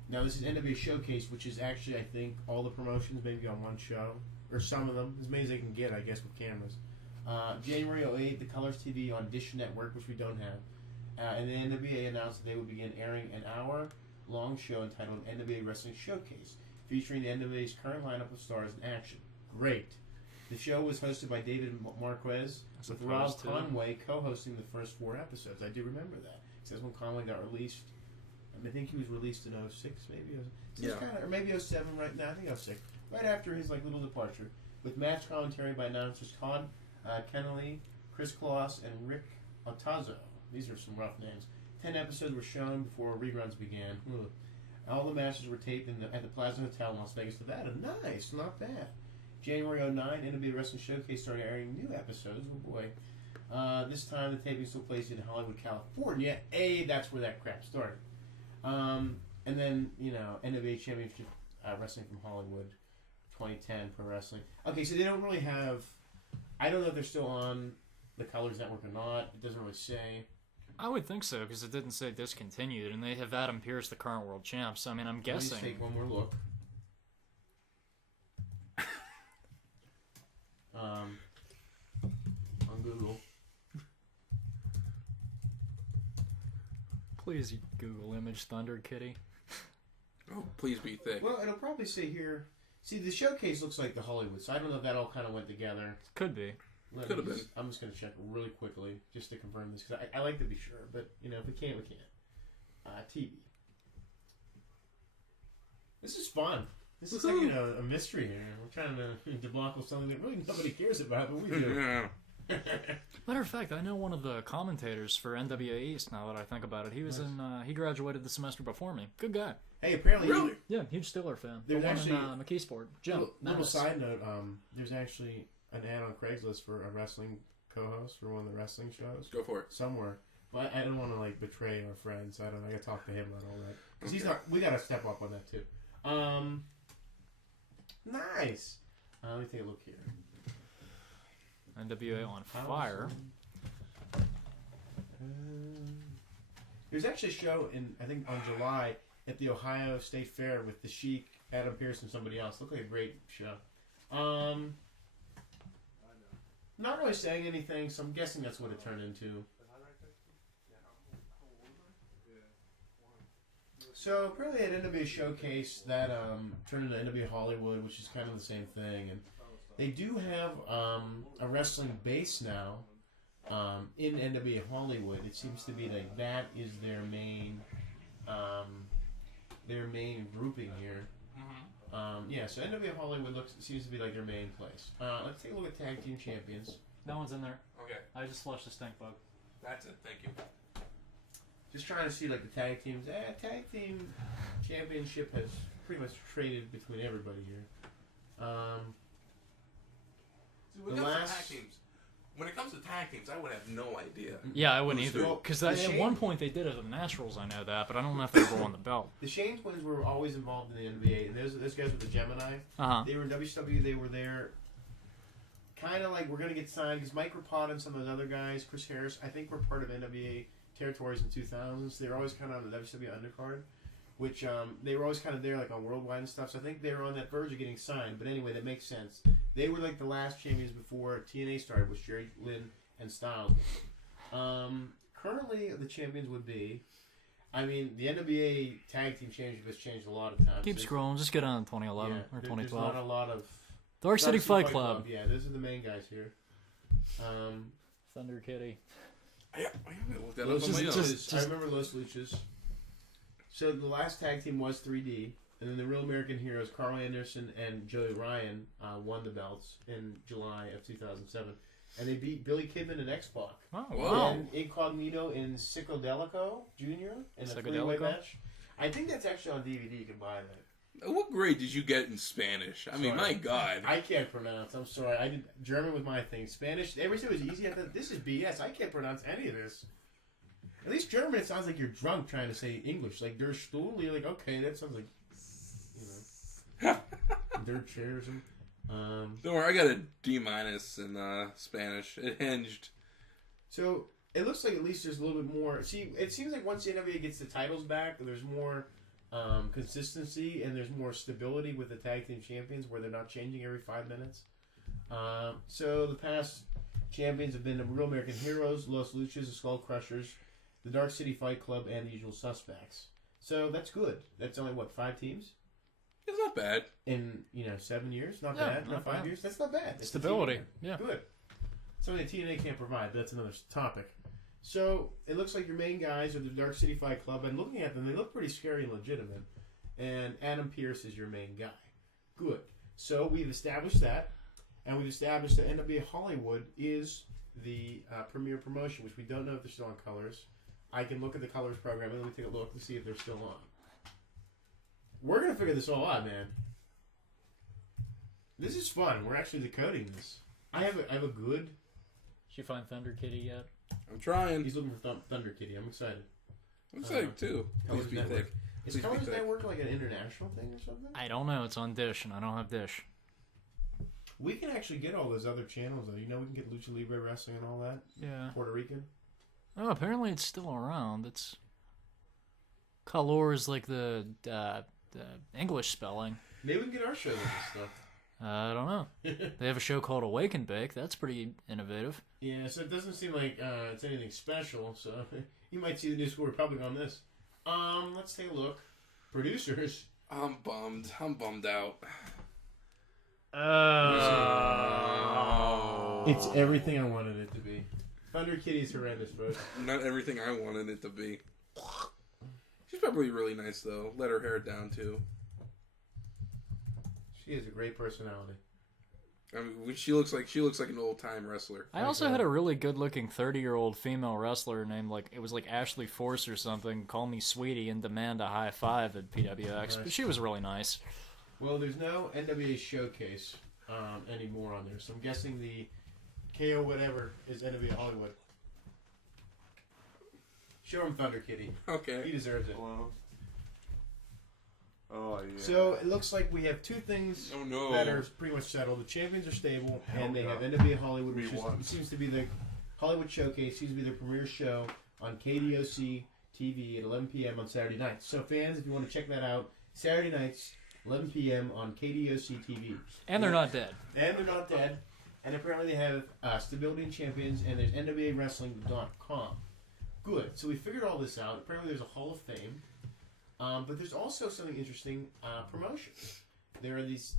Now this is NWA Showcase, which is actually I think all the promotions maybe on one show or some of them, as many as they can get, I guess, with cameras. January 08, the Colors TV on Dish Network, which we don't have, and the NWA announced that they would begin airing an hour-long show entitled NWA Wrestling Showcase, featuring the NWA's current lineup of stars in action. Great. The show was hosted by David Marquez, with Rob Supposed to. Conway co-hosting the first 4 episodes. I do remember that. It says when Conway got released. I think he was released in 06, maybe. Yeah. Or maybe 07 right now. I think 06. Right after his little departure. With match commentary by announcers Todd Kennelly, Chris Kloss, and Rick Otazo. These are some rough names. 10 episodes were shown before reruns began. All the matches were taped at the Plaza Hotel in Las Vegas, Nevada. Nice, not bad. January 09, NWA Wrestling Showcase started airing new episodes. Oh boy. This time the taping took place in Hollywood, California. That's where that crap started. And then, NWA Championship Wrestling from Hollywood, 2010 Pro Wrestling. Okay, so they don't really have. I don't know if they're still on the Colors Network or not. It doesn't really say. I would think so, because it didn't say discontinued, and they have Adam Pearce, the current world champ, so I mean, I'm Let me guessing. just take one more look. On Google. Please Google image Thunder Kitty. Oh, please be thick. Well, it'll probably say here. See, the showcase looks like the Hollywood, so I don't know if that all kind of went together. Could be. Could have been. I'm just going to check really quickly just to confirm this because I like to be sure, but if we can't, we can't. TV. This is fun. This is like a mystery here. We're trying to debacle something that really nobody cares about, but we do. Yeah. Matter of fact, I know one of the commentators for NWA East. Now that I think about it, he was in. He graduated the semester before me. Good guy. Hey, apparently, Really? Yeah, huge Steeler fan. There's the one actually- in McKeesport. Jim. little Mattis. side note. There's actually an ad on Craigslist for a wrestling co-host for one of the wrestling shows Go for it. somewhere. But I don't want to betray our friends. I got to talk to him about all that because he's Okay. not. We got to step up on that too. Nice. Let me take a look here. NWA on fire. There's actually a show I think on July at the Ohio State Fair with the Sheik, Adam Pearce, and somebody else. Looked like a great show. Not really saying anything, so I'm guessing that's what it turned into. So apparently at NWA Showcase that turned into NWA Hollywood, which is kind of the same thing, and they do have a wrestling base now in NWA Hollywood. It seems to be like that is their main grouping here. Yeah, so NWA Hollywood seems to be like their main place. Let's take a look at Tag Team Champions. No one's in there. Okay. I just flushed the stink bug. That's it. Thank you. Just trying to see like the tag teams. Tag Team Championship has pretty much traded between everybody here. When it comes to tag teams, I would have no idea. Yeah, I wouldn't either. Well, Because the at Shane- one point they did it at the Naturals, I know that, but I don't know if they ever won the belt. The Shane twins were always involved in the NBA, and those guys were the Gemini. Uh-huh. They were in WCW. They were there, kind of like we're gonna get signed because Mike Rapata and some of those other guys, Chris Harris, I think were part of NWA territories in 2000s. They were always kind of on the WCW undercard, which they were always kind of there like on Worldwide and stuff. So I think they were on that verge of getting signed. But anyway, that makes sense. They were like the last champions before TNA started, with Jerry Lynn and Styles. Currently, the champions would be. I mean, the NWA Tag Team Championship has changed a lot of times. Keep scrolling. Just get on 2011 or There's 2012. not a lot of Dark City Fight Club. Yeah, those are the main guys here. Thunder Kitty. Yeah, I looked that Los up on my own. Luchas. I remember Los Luchas. So the last tag team was 3D, and then the Real American Heroes, Carl Anderson and Joey Ryan, won the belts in July of 2007. And they beat Billy Kidman and X-Pac. Oh, Whoa. wow. And Incognito in Psychodelico Jr. in a Psychodelico? three-way match. I think that's actually on DVD. You can buy that. What grade did you get in Spanish? I mean, Sorry. my God. I can't pronounce. I'm sorry. I did German was my thing. Spanish, everything was easy. I thought, this is BS. I can't pronounce any of this. At least German, it sounds like you're drunk trying to say English. Like, Der Stuhl, you're like, okay, that sounds like, Der Chairs. Don't worry, I got a D- in Spanish. It hinged. So, it looks like at least there's a little bit more. See, it seems like once the NWA gets the titles back, there's more consistency and there's more stability with the tag team champions where they're not changing every 5 minutes. So the past champions have been the Real American Heroes, Los Luchas, the Skull Crushers, the Dark City Fight Club, and the Usual Suspects. So that's good. That's only, 5 teams? It's not bad. In, 7 years? Not Yeah, bad. not Not 5 bad. years? That's not bad. That's Stability. the TNA. Yeah. Good. Something that TNA can't provide, but that's another topic. So, it looks like your main guys are the Dark City Fight Club, and looking at them, they look pretty scary and legitimate. And Adam Pearce is your main guy. Good. So, we've established that, and we've established that NWA Hollywood is the premier promotion, which we don't know if they're still on Colors. I can look at the Colors program, and let me take a look and see if they're still on. We're going to figure this all out, man. This is fun. We're actually decoding this. I have a good... Did you find Thunder Kitty yet? I'm trying. He's looking for Thunder Kitty. I'm excited. I'm excited too. Please Colors be Network. thick. Is Please be Colors thick. Network like an international thing or something? I don't know. It's on Dish, and I don't have Dish. We can actually get all those other channels, though. We can get Lucha Libre Wrestling and all that. Yeah. Puerto Rican. Oh, apparently it's still around. It's Color is like the English spelling. Maybe we can get our shows on this stuff. I don't know. They have a show called Awake and Bake. That's pretty innovative. Yeah, so it doesn't seem like it's anything special. So you might see the New School Republic on this. Let's take a look. Producers. I'm bummed. I'm bummed out. It's everything I wanted it to be. Thunder Kitty's horrendous, folks. Not everything I wanted it to be. She's probably really nice though. Let her hair down too. She has a great personality. I mean, she looks like an old time wrestler. I also had a really good-looking 30-year-old female wrestler named it was like Ashley Force or something. Call me Sweetie and demand a high five at PWX. Nice. But she was really nice. Well, there's no NWA showcase anymore on there, so I'm guessing the KO whatever is NWA Hollywood. Show him Thunder Kitty. He Okay. deserves it. Hello. Oh yeah. So it looks like we have two things Oh no. that are pretty much settled. The champions are stable, Hell and they yeah. have NWA Hollywood, Me which once. seems to be the Hollywood Showcase. Seems to be their premiere show on KDOC TV at 11 p.m. on Saturday nights. So fans, if you want to check that out, Saturday nights, 11 p.m. on KDOC TV. And they're not dead. And they're not dead. And apparently they have Stability and Champions, and there's NWAWrestling.com. Good. So we figured all this out. Apparently there's a Hall of Fame. But there's also something interesting, promotions. There are these,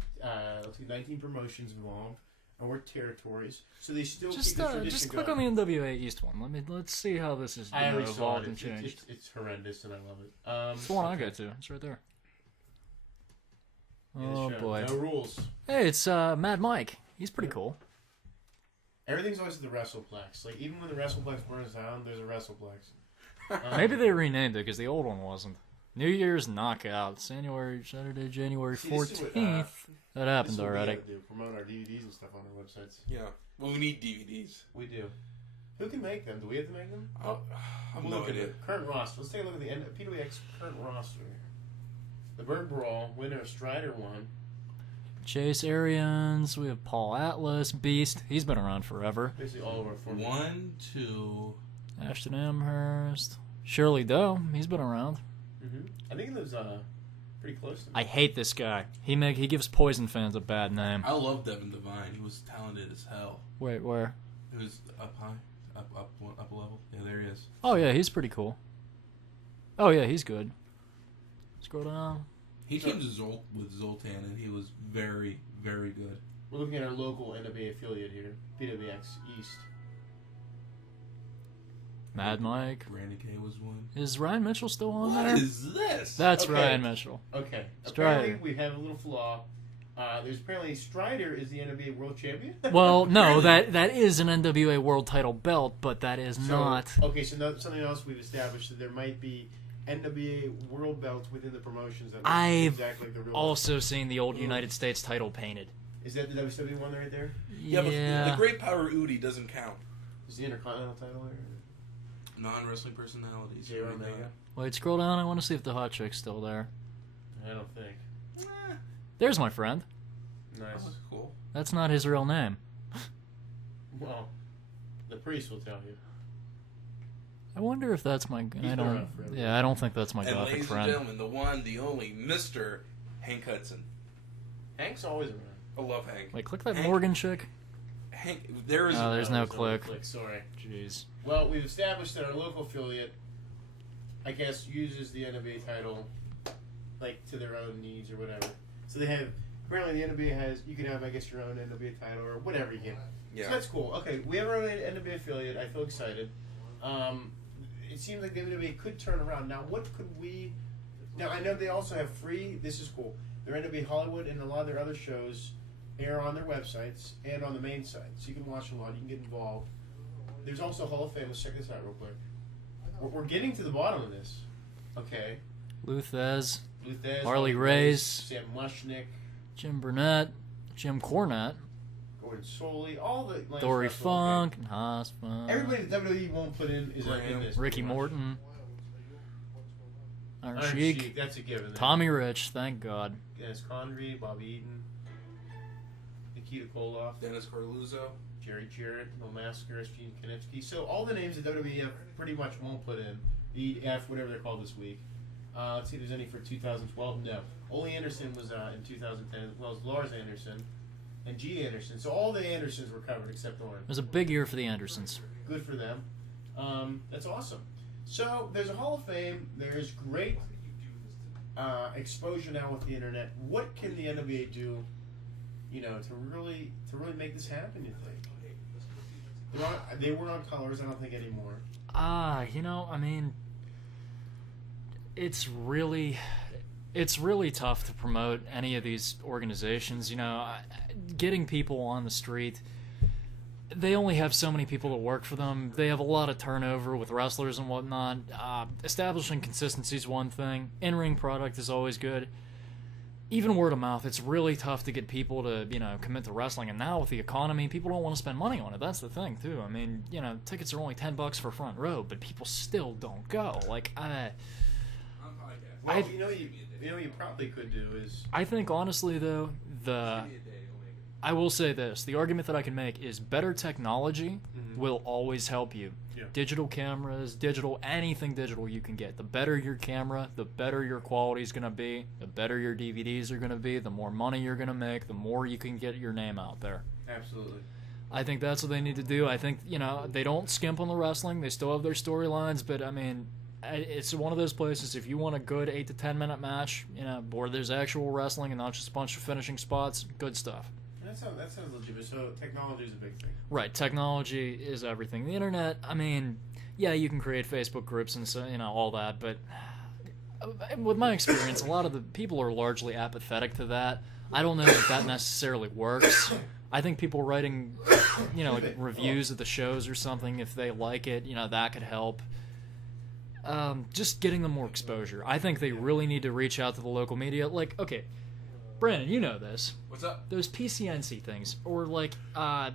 19 promotions involved, or territories. So they still keep the tradition Just click going. on the NWA East one. Let's see how this is I already saw evolved it. and changed. It's horrendous, and I love it. It's the one I go to. It's right there. Oh boy. No rules. Hey, it's Mad Mike. He's pretty cool. Everything's always at the WrestlePlex. Like, even when the WrestlePlex burns down, there's a WrestlePlex. Maybe they renamed it because the old one wasn't. New Year's Knockout, Saturday, January See, this is 14th. what, That This happened is what already. We gotta do, promote our DVDs and stuff on our websites. Yeah. Well, we need DVDs. We do. Who can make them? Do we have to make them? I'm We'll no look at idea. the current roster. Let's take a look at the PWX current roster. The Bird Brawl, winner of Strider won. Chase Arians, we have Paul Atlas, Beast. He's been around forever. Basically all of our former. 1, 2. Ashton Amherst. Shirley Doe, he's been around. Mm-hmm. I think it was pretty close to me. I hate this guy. He gives Poison fans a bad name. I love Devin Devine. He was talented as hell. Wait, where? He was up high, up a level. Yeah, there he is. Oh yeah, he's pretty cool. Oh yeah, he's good. Scroll down. He came to with Zoltan, and he was very, very good. We're looking at our local NWA affiliate here, PWX East. Mad Mike. Randy K was one. Is Ryan Mitchell still on What there? is this? That's Okay. Ryan Mitchell. Okay. Strider. Apparently, we have a little flaw. There's apparently Strider is the NWA World Champion. Well, no, Really? that is an NWA World Title belt, but that is not. Okay, so something else we've established that there might be NWA World belts within the promotions that look I've exactly like the real. Also seen the old United States title painted. Is that the WWE one right there? Yeah, but the Great Power Udi doesn't count. Is the Intercontinental title there? Non-wrestling personalities. J. Omega? Wait, scroll down. I want to see if the hot chick's still there. I don't think. There's my friend. Nice. Oh, that's cool. That's not his real name. Well, the priest will tell you. I wonder if that's my. been I don't. around forever. Yeah, I don't think that's my And gothic ladies friend. and gentlemen, the one, the only, Mr. Hank Hudson. Hank's always around. I love Hank. Wait, click that Hank- Morgan chick. Hank, there is. Oh, there's no There's click. Sorry. Jeez. Well, we've established that our local affiliate, I guess, uses the NWA title, like, to their own needs or whatever. So they have, apparently the NWA has, you can have, I guess, your own NWA title or whatever you can. Yeah. So that's cool. Okay, we have our own NWA affiliate. I feel excited. It seems like the NWA could turn around. Now, what could we... Now, I know they also have free, this is cool, their NWA Hollywood and a lot of their other shows air on their websites and on the main site. So you can watch a lot, you can get involved. There's also Hall of Fame. Let's check this out real quick. We're getting to the bottom of this. Okay. Luthez, Luthez, Harley Race, Sam Mushnick, Jim Burnett, Jim Cornette, Gordon Soley, all the... like, Dory stuff, Funk, and Haas Funk, okay. Everybody that WWE won't put in is in this. Ricky pretty much. Morton, Iron Iron Sheik, Sheik, that's a given. Tommy Rich, thank God. Dennis Condrey, Bobby Eaton, Nikita Koloff, Dennis Corluzzo. Jerry Jarrett, Bill Masker, Gene Kanitsky. So all the names that WWE pretty much won't put in. The F, whatever they're called this week. Let's see if there's any for 2012. No. Ole Anderson was in 2010, as well as Lars Anderson and G. Anderson. So all the Andersons were covered except Oren. It was a big year for the Andersons. Good for them. That's awesome. So there's a Hall of Fame. There's great exposure now with the internet. What can the NWA do, to really make this happen? You think? They were on colors. I don't think anymore. I mean, it's really tough to promote any of these organizations. Getting people on the street, they only have so many people that work for them. They have a lot of turnover with wrestlers and whatnot. Establishing consistency is one thing. In-ring product is always good. Even word of mouth, it's really tough to get people to, commit to wrestling. And now with the economy, people don't want to spend money on it. That's the thing, too. I mean, tickets are only $10 for front row, but people still don't go. Like, Well, you know, what you probably could do is I think honestly though, I will say this: the argument that I can make is better technology will always help you. Yeah. Digital cameras, anything digital you can get. The better your camera, the better your quality is going to be. The better your DVDs are going to be. The more money you're going to make. The more you can get your name out there. absolutely. I think that's what they need to do. I think, you know, they don't skimp on the wrestling. They still have their storylines, but I mean, it's one of those places. If you want a good 8 to 10 minute match, you know, where there's actual wrestling and not just a bunch of finishing spots, good stuff. That sounds legitimate. So technology is a big thing. Right, technology is everything. The internet, I mean, yeah, you can create Facebook groups and so, you know, all that, but with my experience, a lot of the people are largely apathetic to that. I don't know if that necessarily works. I think people writing, you know, like reviews of the shows or something, if they like it, you know, that could help. Just getting them more exposure. I think they really need to reach out to the local media. Like, okay, Brandon, you know this. What's up? Those PCNC things, or like,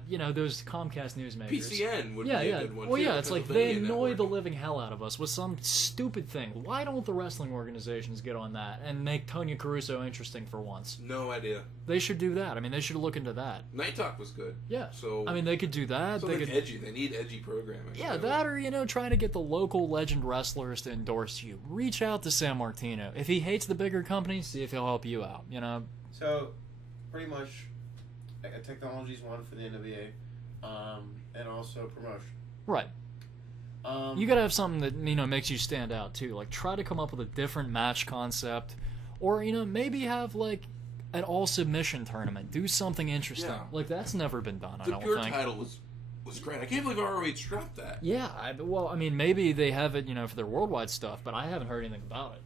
you know, those Comcast newsmakers. PCN would be a good one, well, too. yeah, it's like they Pennsylvania annoy Network. the living hell out of us with some stupid thing. Why don't the wrestling organizations get on that and make Tonya Caruso interesting for once? No idea. They should do that. I mean, they should look into that. Night Talk was good. Yeah. So I mean, they could do that. something They could, edgy. They need edgy programming. yeah, So- that or, you know, trying to get the local legend wrestlers to endorse you. Reach out to San Martino. If he hates the bigger companies, see if he'll help you out, you know? So, pretty much, technology is one for the NWA, and also promotion. Right. You gotta have something that, you know, makes you stand out too. Like, try to come up with a different match concept, or, you know, maybe have like an all submission tournament. Do something interesting. Yeah. Like, that's never been done. I The don't Pure think. title was great. I can't believe ROH dropped that. Yeah. Well, I mean, maybe they have it, you know, for their worldwide stuff, but I haven't heard anything about it.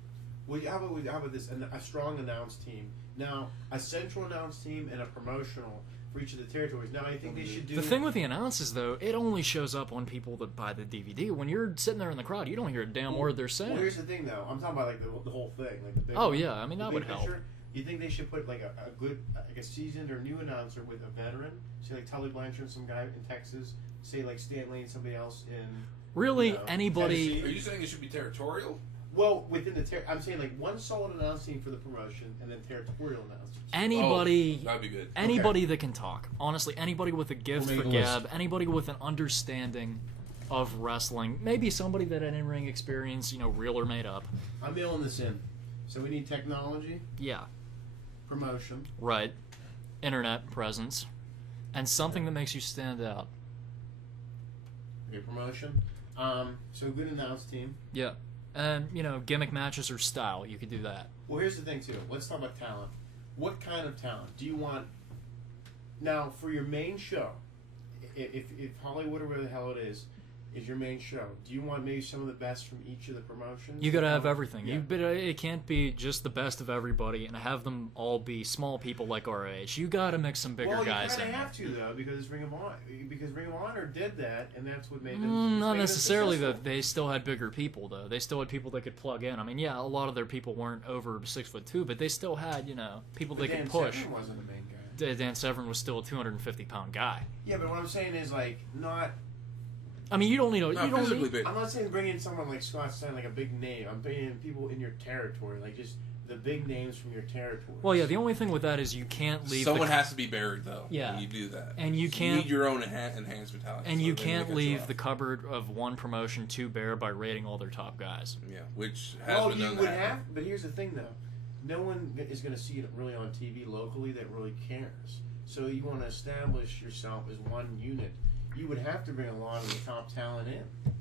Well, how about this? A strong announce team. Now, a central announce team and a promotional for each of the territories. Now, I think they should do. The thing with the announces, though, it only shows up on people that buy the DVD. When you're sitting there in the crowd, you don't hear a damn word they're saying. Well, here's the thing, though. I'm talking about like the whole thing, like the big. Oh one. yeah, I mean The that big would help. picture. You think they should put like a good, like a seasoned or new announcer with a veteran? Say like Tully Blanchard, some guy in Texas. Say like Stan Lane, somebody else in. Really, You know, anybody? Are you saying it should be territorial? Well, within the I'm saying like one solid announce team for the promotion and then territorial announcers. Anybody? Oh, that'd be good. Anybody that can talk. Honestly, anybody with a gift We'll for make a list. gab, anybody with an understanding of wrestling, maybe somebody that had in-ring experience, you know, real or made up. I'm mailing this in. So we need technology, Yeah, promotion. right. Internet presence, and something that makes you stand out. Okay, promotion. So a good announce team. Yeah, and you know, gimmick matches or style, you could do that. Well, here's the thing too. Let's talk about talent. What kind of talent do you want? Now, for your main show, if Hollywood or whatever the hell it is your main show, do you want maybe some of the best from each of the promotions? You gotta have everything. Yeah. But it can't be just the best of everybody and have them all be small people like our age. You gotta mix some bigger well, guys you kind in. of have to though, because Ring of Honor, did that, and that's what made them. Not made them necessarily though. successful. They still had bigger people though. They still had people that could plug in. I mean, yeah, a lot of their people weren't over 6'2", but they still had, you know, people But they Dan could push. Severn wasn't the main guy. Dan Severn was still a 250-pound guy. Yeah, but what I'm saying is like not. I mean, you don't need a. Not You don't physically need, big. I'm not saying bring in someone like Scott Stein, like a big name. I'm bringing people in your territory, like just the big names from your territory. well, yeah. The only thing with that is you can't leave. Someone the, has to be buried though. Yeah. When you do that, And you So can't- need your own enhancement talent. and so you they can't make it leave tough. the cupboard of one promotion too bare by rating all their top guys. Yeah, which has Well, been you done would that. have, but here's the thing though, no one is going to see it really on TV locally that really cares. So you want to establish yourself as one unit. You would have to bring a lot of the top talent in.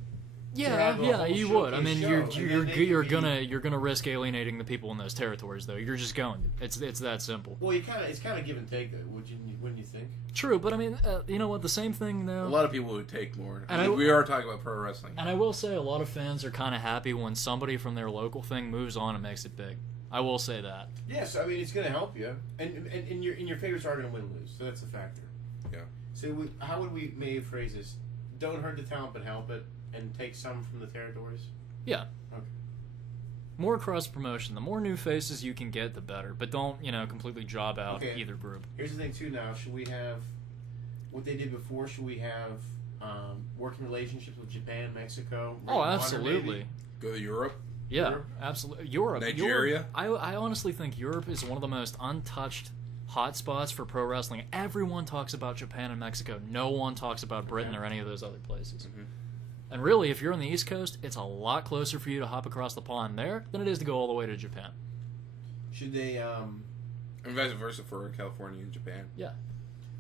Yeah, have a yeah, whole you would. I showcase mean, show, you're and you're then they you're could be- you're gonna risk alienating the people in those territories, though. You're just going. It's that simple. Well, it's kind of give and take though. Wouldn't you think? True, but I mean, you know what? The same thing A though. lot of people would take more. And I mean, I- we are talking about pro wrestling. And I will say, a lot of fans are kind of happy when somebody from their local thing moves on and makes it big. I will say that. Yes, I mean it's going to help you, and your favorites are going to win or lose, so that's a factor. Yeah. So how would we maybe phrase this? Don't hurt the talent, but help it, and take some from the territories. Yeah. Okay. More cross promotion. The more new faces you can get, the better. But don't, completely job out Okay. either group. Here's the thing too. Now, should we have what they did before? Should we have working relationships with Japan, Mexico? Ring Oh, of Honor, absolutely. maybe? Go to Europe. Yeah, Europe? absolutely. Europe. Nigeria? I honestly think Europe is one of the most untouched hotspots for pro wrestling. Everyone talks about Japan and Mexico. No one talks about Britain or any of those other places. Mm-hmm. And really, if you're on the East Coast, it's a lot closer for you to hop across the pond there than it is to go all the way to Japan. Should they? And vice versa for California and Japan. Yeah.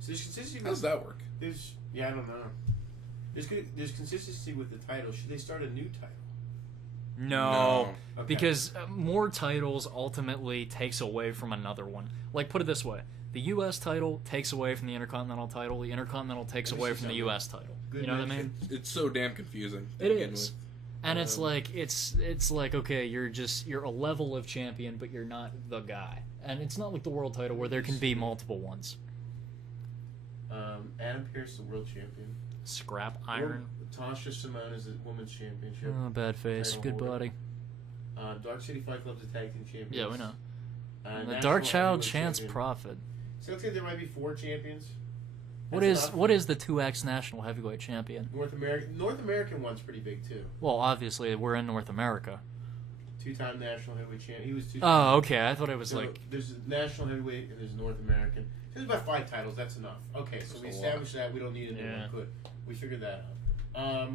So there's consistency. How does that work? I don't know. There's consistency with the title. Should they start a new title? No, Okay. because more titles ultimately takes away from another one. Like, put it this way. The U.S. title takes away from the Intercontinental title. The Intercontinental takes Let me away see from the something. U.S. title. Good You know what I mention. mean? It's so damn confusing. to It begin is. with. And it's like it's like, okay, you're a level of champion, but you're not the guy. And it's not like the world title where there can be multiple ones. Adam Pearce, the world champion. Scrap iron. Tasha Simone is the women's championship. Oh, bad face. Title Good holder. body. Dark City Fight Club's the tag team champions. Yeah, we know. The National Dark Child Heavyweight Chance champion. Prophet. So it looks like there might be 4 champions. What That's is enough. the 2X National Heavyweight Champion? North American one's pretty big too. Well, obviously we're in North America. 2-time national heavyweight champion. He was 2. Oh, okay. I thought it was So like there's a national heavyweight and there's North American. There's about 5 titles. That's enough. Okay, so That's we a established that we don't need another Yeah. one. Good. We figured that out.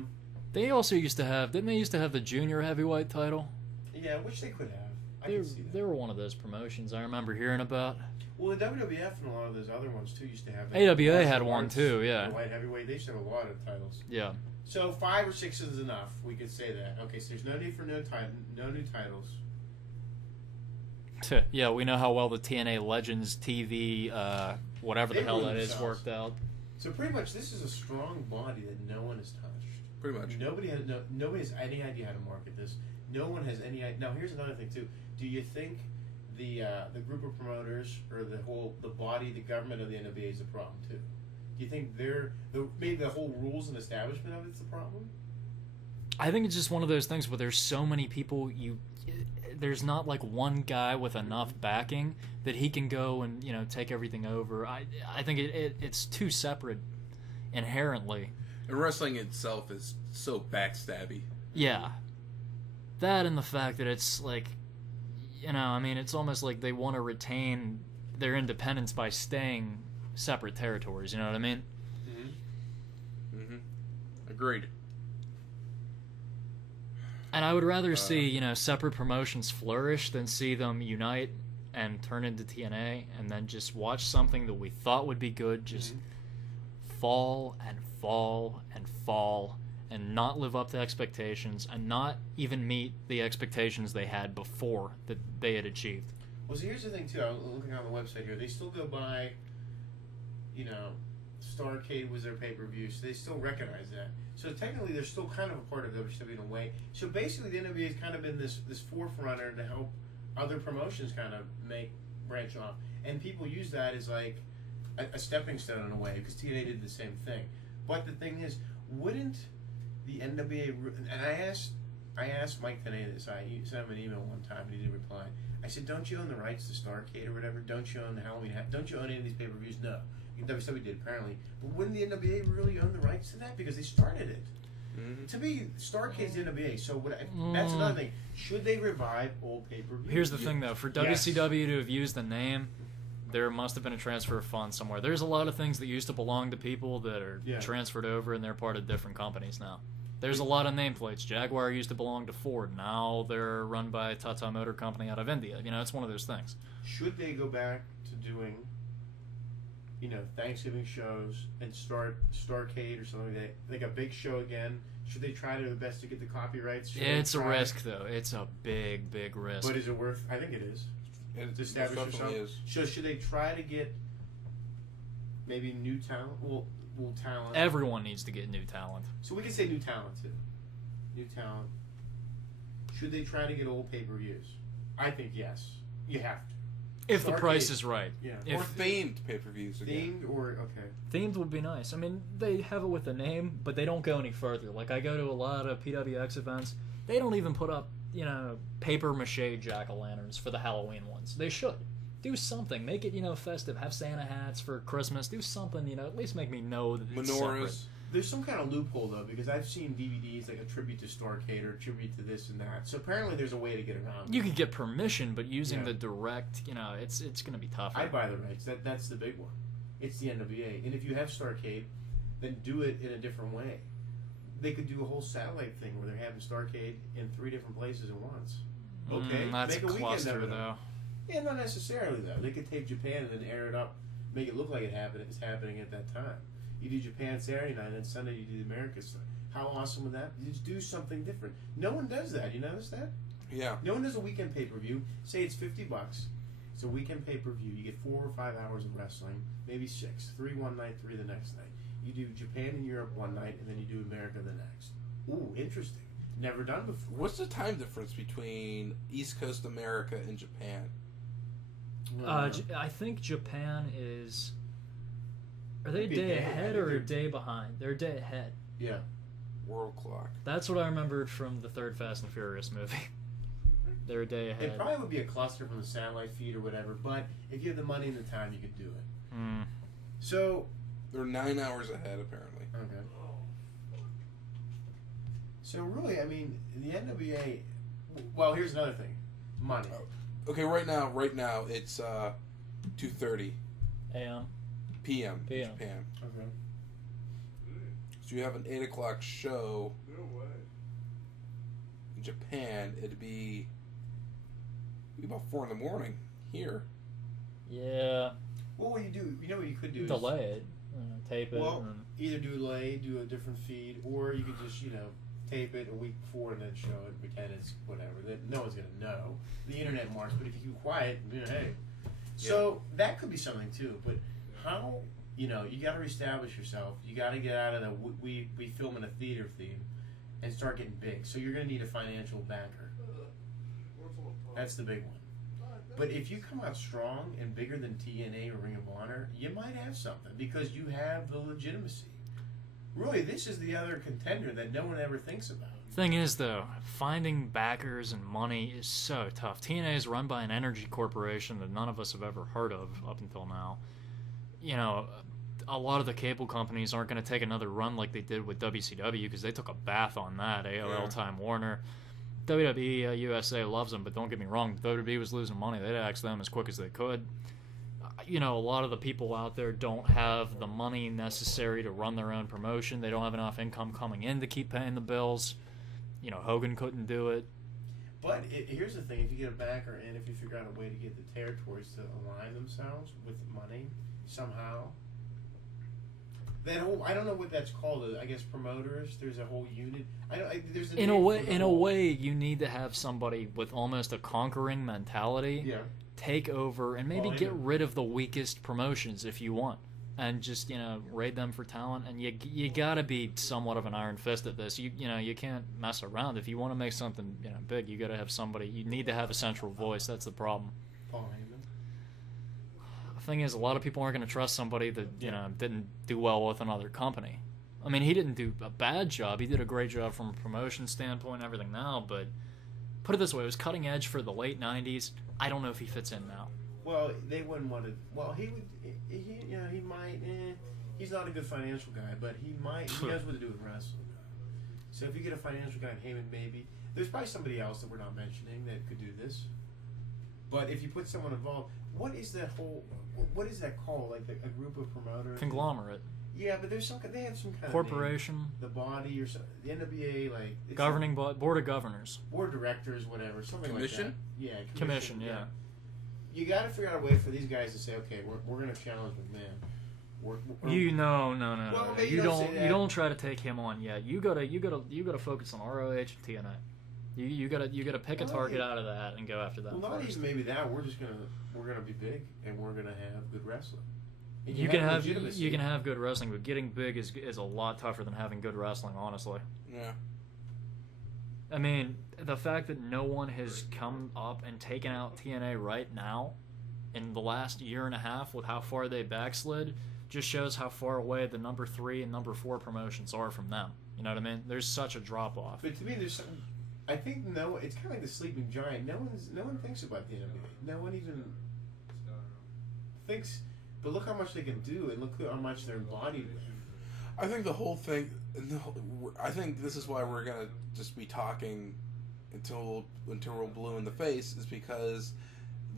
they also used to have. Didn't they used to have the junior heavyweight title? Yeah, which they could have. I They, can see that. they were one of those promotions I remember hearing about. Well, the WWF and a lot of those other ones too used to have. that. AWA had Martial one arts, too, yeah. the light heavyweight. They used to have a lot of titles. Yeah. So 5 or 6 is enough. We could say that. Okay, so there's no need for no new titles. Yeah, we know how well the TNA Legends TV, whatever the They hell ruined that is, themselves. worked out. So pretty much, this is a strong body that no one has touched. Pretty much. Nobody has any idea how to market this. No one has any idea. Now, here's another thing too. Do you think the group of promoters or the body, the government of the NWA is the problem too? Do you think maybe the whole rules and establishment of it's the problem? I think it's just one of those things where there's so many people. There's not like one guy with enough backing that he can go and take everything over. I think it's too separate inherently. And wrestling itself is so backstabby. Yeah, that and the fact that it's like, I mean, it's almost like they want to retain their independence by staying separate territories. You know what I mean? Mm-hmm. Agreed. And I would rather see, separate promotions flourish than see them unite and turn into TNA and then just watch something that we thought would be good just fall and fall and fall and not live up to expectations and not even meet the expectations they had before that they had achieved. Well, so here's the thing too. I'm looking on the website here. They still go by, Starrcade was their pay-per-view, so they still recognize that. So technically, they're still kind of a part of WCW in a way. So basically, the NWA has kind of been this forerunner to help other promotions kind of branch off, and people use that as like a stepping stone in a way because TNA did the same thing. But the thing is, wouldn't the NWA? And I asked Mike Tenay this. I sent him an email one time and he didn't reply. I said, "Don't you own the rights to Starrcade or whatever? Don't you own the Halloween? Don't you own any of these pay-per-views?" No. WCW did apparently, but wouldn't the NWA really own the rights to that because they started it? Mm-hmm. To me, Starrcade's the NWA. So that's another thing. Should they revive old pay-per-views? Here's the thing, though. For WCW to have used the name, there must have been a transfer of funds somewhere. There's a lot of things that used to belong to people that are transferred over, and they're part of different companies now. There's a lot of nameplates. Jaguar used to belong to Ford. Now they're run by Tata Motor Company out of India. It's one of those things. Should they go back to doing, Thanksgiving shows and start Starrcade or something like that? Like a big show again? Should they try their best to get the copyrights? It's a risk, though. It's a big, big risk. But is it worth? I think it is. To establish yourself. So should they try to get maybe new talent? Well, talent. Everyone needs to get new talent. So we can say new talent too. New talent. Should they try to get old pay-per-views? I think yes. You have to. If the price is right. Yeah. Or themed pay-per-views again. Themed or okay. Themed would be nice. I mean, they have it with the name, but they don't go any further. Like, I go to a lot of PWX events. They don't even put up, paper-mache jack-o'-lanterns for the Halloween ones. They should. Do something. Make it, festive. Have Santa hats for Christmas. Do something, at least make me know that it's Menorahs. There's some kind of loophole though, because I've seen DVDs like a tribute to Starrcade or a tribute to this and that. So apparently there's a way to get around. You could get permission, but using Yeah. the direct, it's going to be tougher. I buy the rights. That's the big one. It's the NWA, and if you have Starrcade, then do it in a different way. They could do a whole satellite thing where they're having Starrcade in 3 different places at once. Okay, That's make a a weekend cluster of it. though. Yeah, not necessarily though. They could tape Japan and then air it up, make it look like it's happening at that time. You do Japan Saturday night, and then Sunday you do the America stuff. How awesome would that be? You just do something different. No one does that. You notice that? Yeah. No one does a weekend pay-per-view. Say it's $50. It's a weekend pay-per-view. You get 4 or 5 hours of wrestling, maybe 6. 3 one night, 3 the next night. You do Japan and Europe one night, and then you do America the next. Ooh, interesting. Never done before. What's the time difference between East Coast America and Japan? I think Japan is. Are they a Might be a day day ahead ahead. or a day behind? They're a day ahead. Yeah. World clock. That's what I remembered from the third Fast and Furious movie. They're a day ahead. It probably would be a cluster from the satellite feed or whatever, but if you have the money and the time, you could do it. Mm. So, They're 9 hours ahead, apparently. okay. So really, I mean, the NWA. Well, here's another thing: money. Okay, right now, it's 2:30 AM. p.m. in PM. Japan. Okay. So you have an 8 o'clock show No way. in Japan. It'd be about 4 in the morning here. Yeah. Well, what you do? You know what you could do? is- Delay it. Tape it. Well, and- either do a different feed, or you could just tape it a week before and then show it, pretend it's whatever. That no one's gonna know. The internet marks, but if you keep quiet, hey. So that could be something too. But how? You got to reestablish yourself. You got to get out of the we film in a theater theme and start getting big. So you're gonna need a financial backer. That's the big one. But if you come out strong and bigger than TNA or Ring of Honor, you might have something because you have the legitimacy. Really, this is the other contender that no one ever thinks about. Thing is, though, finding backers and money is so tough. TNA is run by an energy corporation that none of us have ever heard of up until now. A lot of the cable companies aren't going to take another run like they did with WCW because they took a bath on that. AOL, Yeah. Time Warner. WWE USA loves them, but don't get me wrong, WWE was losing money. They'd axe them as quick as they could. A lot of the people out there don't have the money necessary to run their own promotion. They don't have enough income coming in to keep paying the bills. Hogan couldn't do it. But here's the thing: if you get a backer and if you figure out a way to get the territories to align themselves with money somehow, I don't know what that's called. I guess promoters. There's a whole unit. There's In a way, you need to have somebody with almost a conquering mentality Yeah. take over and maybe Well, I get know. rid of the weakest promotions if you want, and just raid them for talent. And you gotta be somewhat of an iron fist at this. You can't mess around. If you want to make something big, you gotta have somebody. You need to have a central voice. That's the problem. Paul Heyman. The thing is, a lot of people aren't going to trust somebody that didn't do well with another company. I mean, he didn't do a bad job. He did a great job from a promotion standpoint and everything now, but put it this way, it was cutting edge for the late 90s. I don't know if he fits in now. Well, they wouldn't want to. Well, he would. He might. He's not a good financial guy, but he might. He knows what to do with wrestling. So if you get a financial guy, Heyman, maybe there's probably somebody else that we're not mentioning that could do this. But if you put someone involved, what is that called? Like a group of promoters? Conglomerate. Yeah, but there's they have some kind Corporation. of name. The body or something. The NWA, like it's Governing board of governors. board of directors, whatever, something Commission? like that. Yeah, Commission, yeah. You got to figure out a way for these guys to say, okay, we're going to challenge McMahon. We're, No. Well, maybe You don't say don't. that. You don't try to take him on yet. You gotta focus on ROH and TNA. You gotta pick a Well, target yeah. out of that and go after that well, not first. even maybe that. We're gonna be big and we're gonna have good wrestling. And You can have legitimacy. good wrestling, but getting big is a lot tougher than having good wrestling. Honestly, Yeah. I mean, the fact that no one has come up and taken out TNA right now in the last year and a half with how far they backslid just shows how far away the number 3 and number 4 promotions are from them. You know what I mean? There's such a drop off. But to me, there's some. I think it's kind of like the sleeping giant. No one thinks about the NWA. No one even thinks. But look how much they can do, and look how much they're embodied with. I think the whole thing. I think this is why we're gonna just be talking until we're blue in the face, is because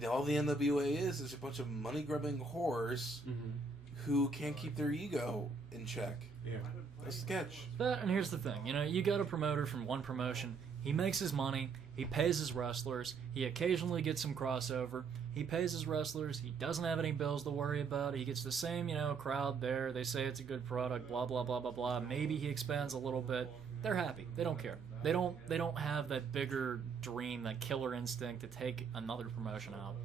all the NWA is a bunch of money grubbing whores who can't keep their ego in check. Yeah. That's the catch. That, and here's the thing, you got a promoter from one promotion. He makes his money. He pays his wrestlers. He occasionally gets some crossover. He pays his wrestlers. He doesn't have any bills to worry about. He gets the same, crowd there. They say it's a good product, blah, blah, blah, blah, blah. Maybe he expands a little bit. They're happy. They don't care. They don't have that bigger dream, that killer instinct to take another promotion out.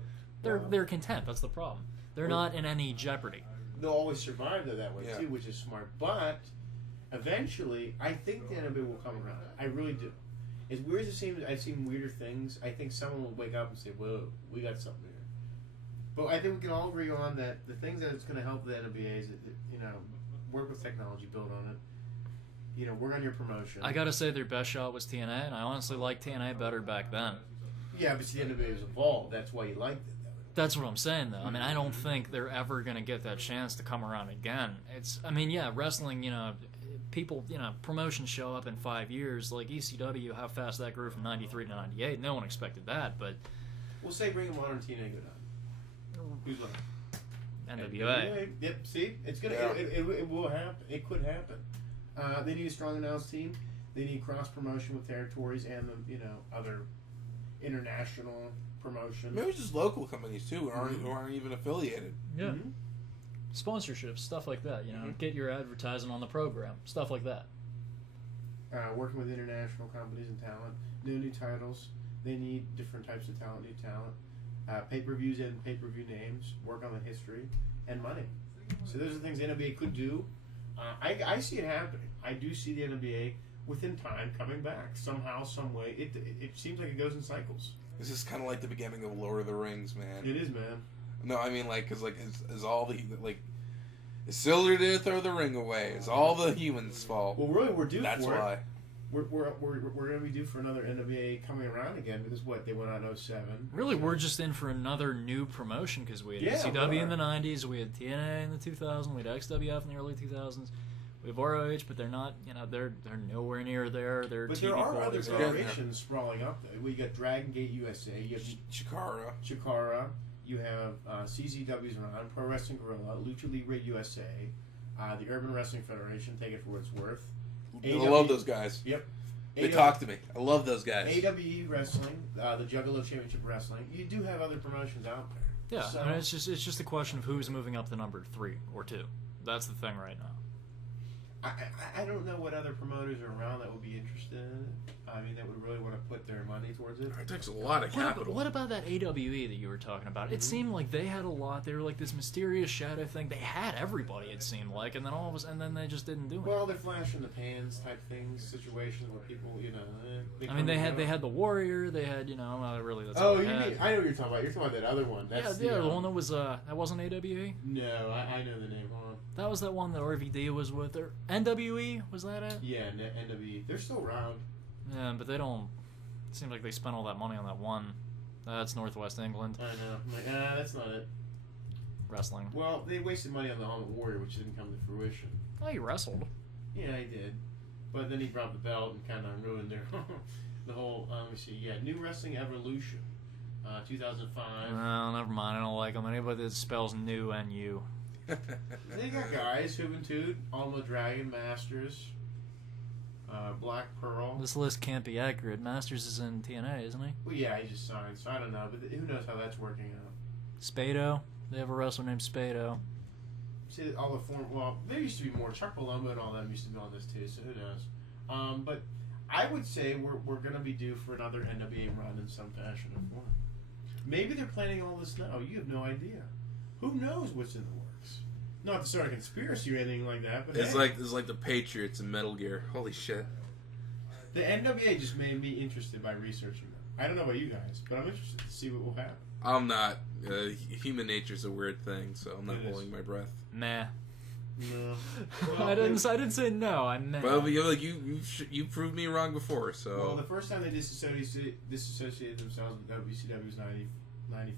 They're content. That's the problem. They're not in any jeopardy. They'll always survive that way, Yeah. too, which is smart. But eventually, I think the NWA will come around. I really do. As weird as it seems, I've seen weirder things. I think someone will wake up and say, whoa, we got something here. But I think we can all agree on that the things that it's going to help the NWA is, work with technology, build on it. Work on your promotion. I gotta say their best shot was TNA, and I honestly liked TNA better back then. Yeah, but see, the NWA has evolved. That's why you liked it. That's what I'm saying, though. I mean, I don't think they're ever going to get that chance to come around again. Wrestling, people, promotions show up in 5 years. Like ECW, how fast that grew from 93 to 98. No one expected that, but... We'll say Ring of Honor and TNA go down. Who's left? NWA. Yep, see? It's gonna. Yeah. It will happen. It could happen. They need a strong announce team. They need cross-promotion with territories and, other international promotion. Maybe just local companies, too, who aren't even affiliated. Yeah. Mm-hmm. Sponsorships, stuff like that, Get your advertising on the program. Stuff like that. Working with international companies and talent. New titles. They need different types of talent, new talent. Pay-per-views and pay-per-view names. Work on the history. And money. So those are things the NBA could do. I see it happening. I do see the NBA within time coming back. Somehow, some way. It seems like it goes in cycles. This is kind of like the beginning of Lord of the Rings, man. It is, man. No, I mean, because is all the is Isildur did throw the ring away? It's all the humans' fault. Well, really, we're due That's for why. it. We're going to be due for another NWA coming around again because they went on 07. Really, we're just in for another new promotion because we had Yeah, ECW we in are. the 90s, we had TNA in the 2000s, we had XWF in the early 2000s. We have ROH, but they're not, they're nowhere near there. They're But TV there are other qualities. federations sprawling up there. We got Dragon Gate USA, you have Chikara. Chikara, you have CZW's around, Pro Wrestling Guerrilla, Lucha Libre USA, the Urban Wrestling Federation, take it for what it's worth. I love those guys. Yep. They talk to me. I love those guys. AWE Wrestling, the Juggalo Championship Wrestling. You do have other promotions out there. Yeah, So, I mean, it's just a question of who's moving up to number 3 or 2. That's the thing right now. I don't know what other promoters are around that would be interested in it. I mean, that would really want to put their money towards it. It takes a lot of capital. What about that AWE that you were talking about? It seemed like they had a lot. They were like this mysterious shadow thing. They had everybody, it seemed like, and then they just didn't do it. Well, they're flash in the pans type things, situations where people, I mean, they had the Warrior. They had, really. That's Oh, all you they had. mean, I know what you're talking about. You're talking about that other one. That's the one that was that wasn't AWE. No, I know the name. Hold on. That was that one that RVD was with. Or NWE, was that it? Yeah, NWE. They're still around. Yeah, but they don't. It seems like they spent all that money on that one. That's Northwest England I know. I'm like, that's not it. wrestling. Well, they wasted money on the Warrior, which didn't come to fruition. Oh, he wrestled. Yeah, he did. But then he dropped the belt and kind of ruined their the whole. Let me see. Yeah, New Wrestling Evolution, 2005. No, never mind. I don't like them. Anybody that spells new N-U. They got guys, Juventud, Alma Dragon, Masters, Black Pearl. This list can't be accurate. Masters is in TNA, isn't he? Well, yeah, he just signed, so I don't know. But who knows how that's working out? Spado. They have a wrestler named Spado. See, all the form. Well, there used to be more. Chuck Palumbo and all them used to be on this too, so who knows? But I would say we're going to be due for another NWA run in some fashion or form. Maybe they're planning all this now. You have no idea. Who knows what's in the works? Not to start a conspiracy or anything like that, but It's hey, like the Patriots in Metal Gear. Holy shit. the NWA just made me interested by researching them. I don't know about you guys, but I'm interested to see what will happen. I'm not. Human nature's a weird thing, so I'm not It is. holding my breath. Meh. No. I didn't say no. I meant. Well, you proved me wrong before, so. Well, the first time they disassociated themselves with WCW was 90.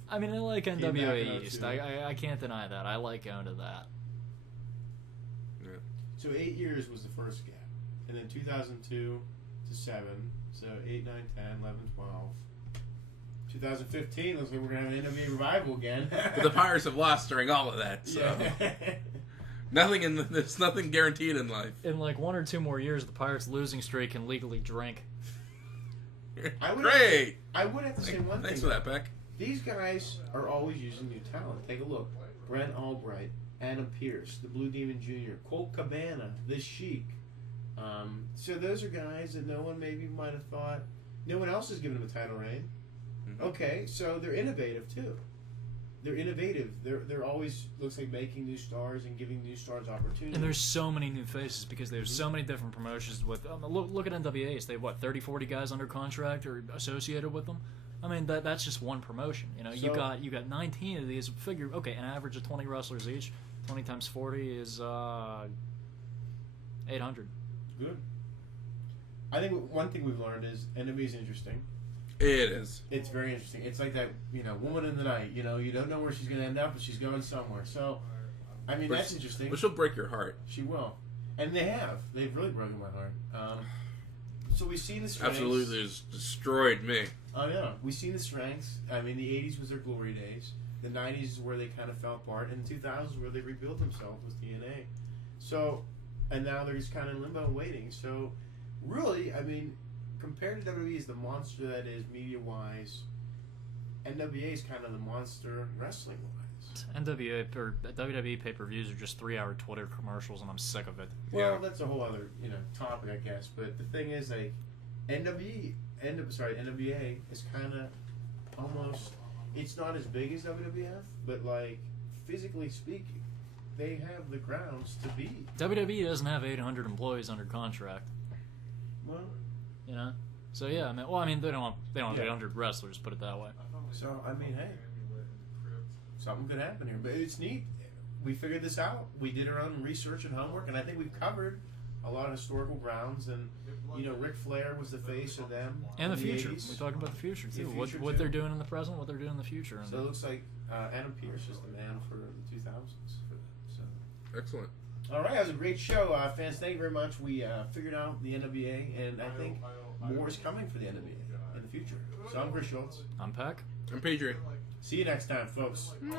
I mean, I like Came back NWA in East. 02. I can't deny that. I like going to that. So 8 years was the first gap. And then 2002 to 7. So 8, 9, 10, 11, 12. 2015 looks like we're going to have an NWA revival again. But the Pirates have lost during all of that, so Yeah. there's nothing guaranteed in life. In like 1 or 2 more years, the Pirates' losing streak can legally drink. Great! I would have to say one Thanks thing. for that, Beck. These guys are always using new talent. Take a look. Brent Albright, Adam Pearce, the Blue Demon Jr., Colt Cabana, The Sheik. So those are guys that no one maybe might have thought. No one else has given them a title reign. Mm-hmm. Okay, so they're innovative too. They're innovative. They're always looks like making new stars and giving new stars opportunities. And there's so many new faces because there's so many different promotions with. Look at NWAs. They have what 30, 40 guys under contract or associated with them. I mean that's just one promotion. You know, you got 19 of these. Figure an average of 20 wrestlers each. 20 times 40 is 800. Good. I think one thing we've learned is NWA is interesting. It is. It's very interesting. It's like that, woman in the night. You don't know where she's going to end up, but she's going somewhere. So, I mean, that's interesting. But she'll break your heart. She will. And they have. They've really broken my heart. So we've seen the strengths. Absolutely has destroyed me. Oh, yeah. We've seen the strengths. I mean, the 80s was their glory days. The 90s is where they kind of fell apart. And the 2000s where they rebuilt themselves with TNA. So, and now they're just kind of in limbo waiting. So, really, I mean, compared to WWE as the monster that is media-wise, NWA is kind of the monster wrestling-wise. NWA or WWE pay-per-views are just 3-hour Twitter commercials, and I'm sick of it. Well, Yeah. that's a whole other topic, I guess. But the thing is, like, NWA is kind of almost. It's not as big as WWF, but like physically speaking, they have the grounds to be. WWE doesn't have 800 employees under contract. Well, So yeah, I mean they don't have Yeah. 800 wrestlers. Put it that way. so I mean, hey, something could happen here, but it's neat. We figured this out. We did our own research and homework, and I think we've covered a lot of historical grounds. And Ric Flair was the face of them And the in future. 80s. We talked about the future The too. future, What too. they're doing in the present, what they're doing in the future. And So it looks like Adam Pearce is the man for the 2000s. So. Excellent. All right, that was a great show, fans. Thank you very much. We figured out the NWA, and I think more is coming for the NWA in the future. So I'm Chris Schultz. I'm Peck. I'm Patriot. See you next time, folks. Like,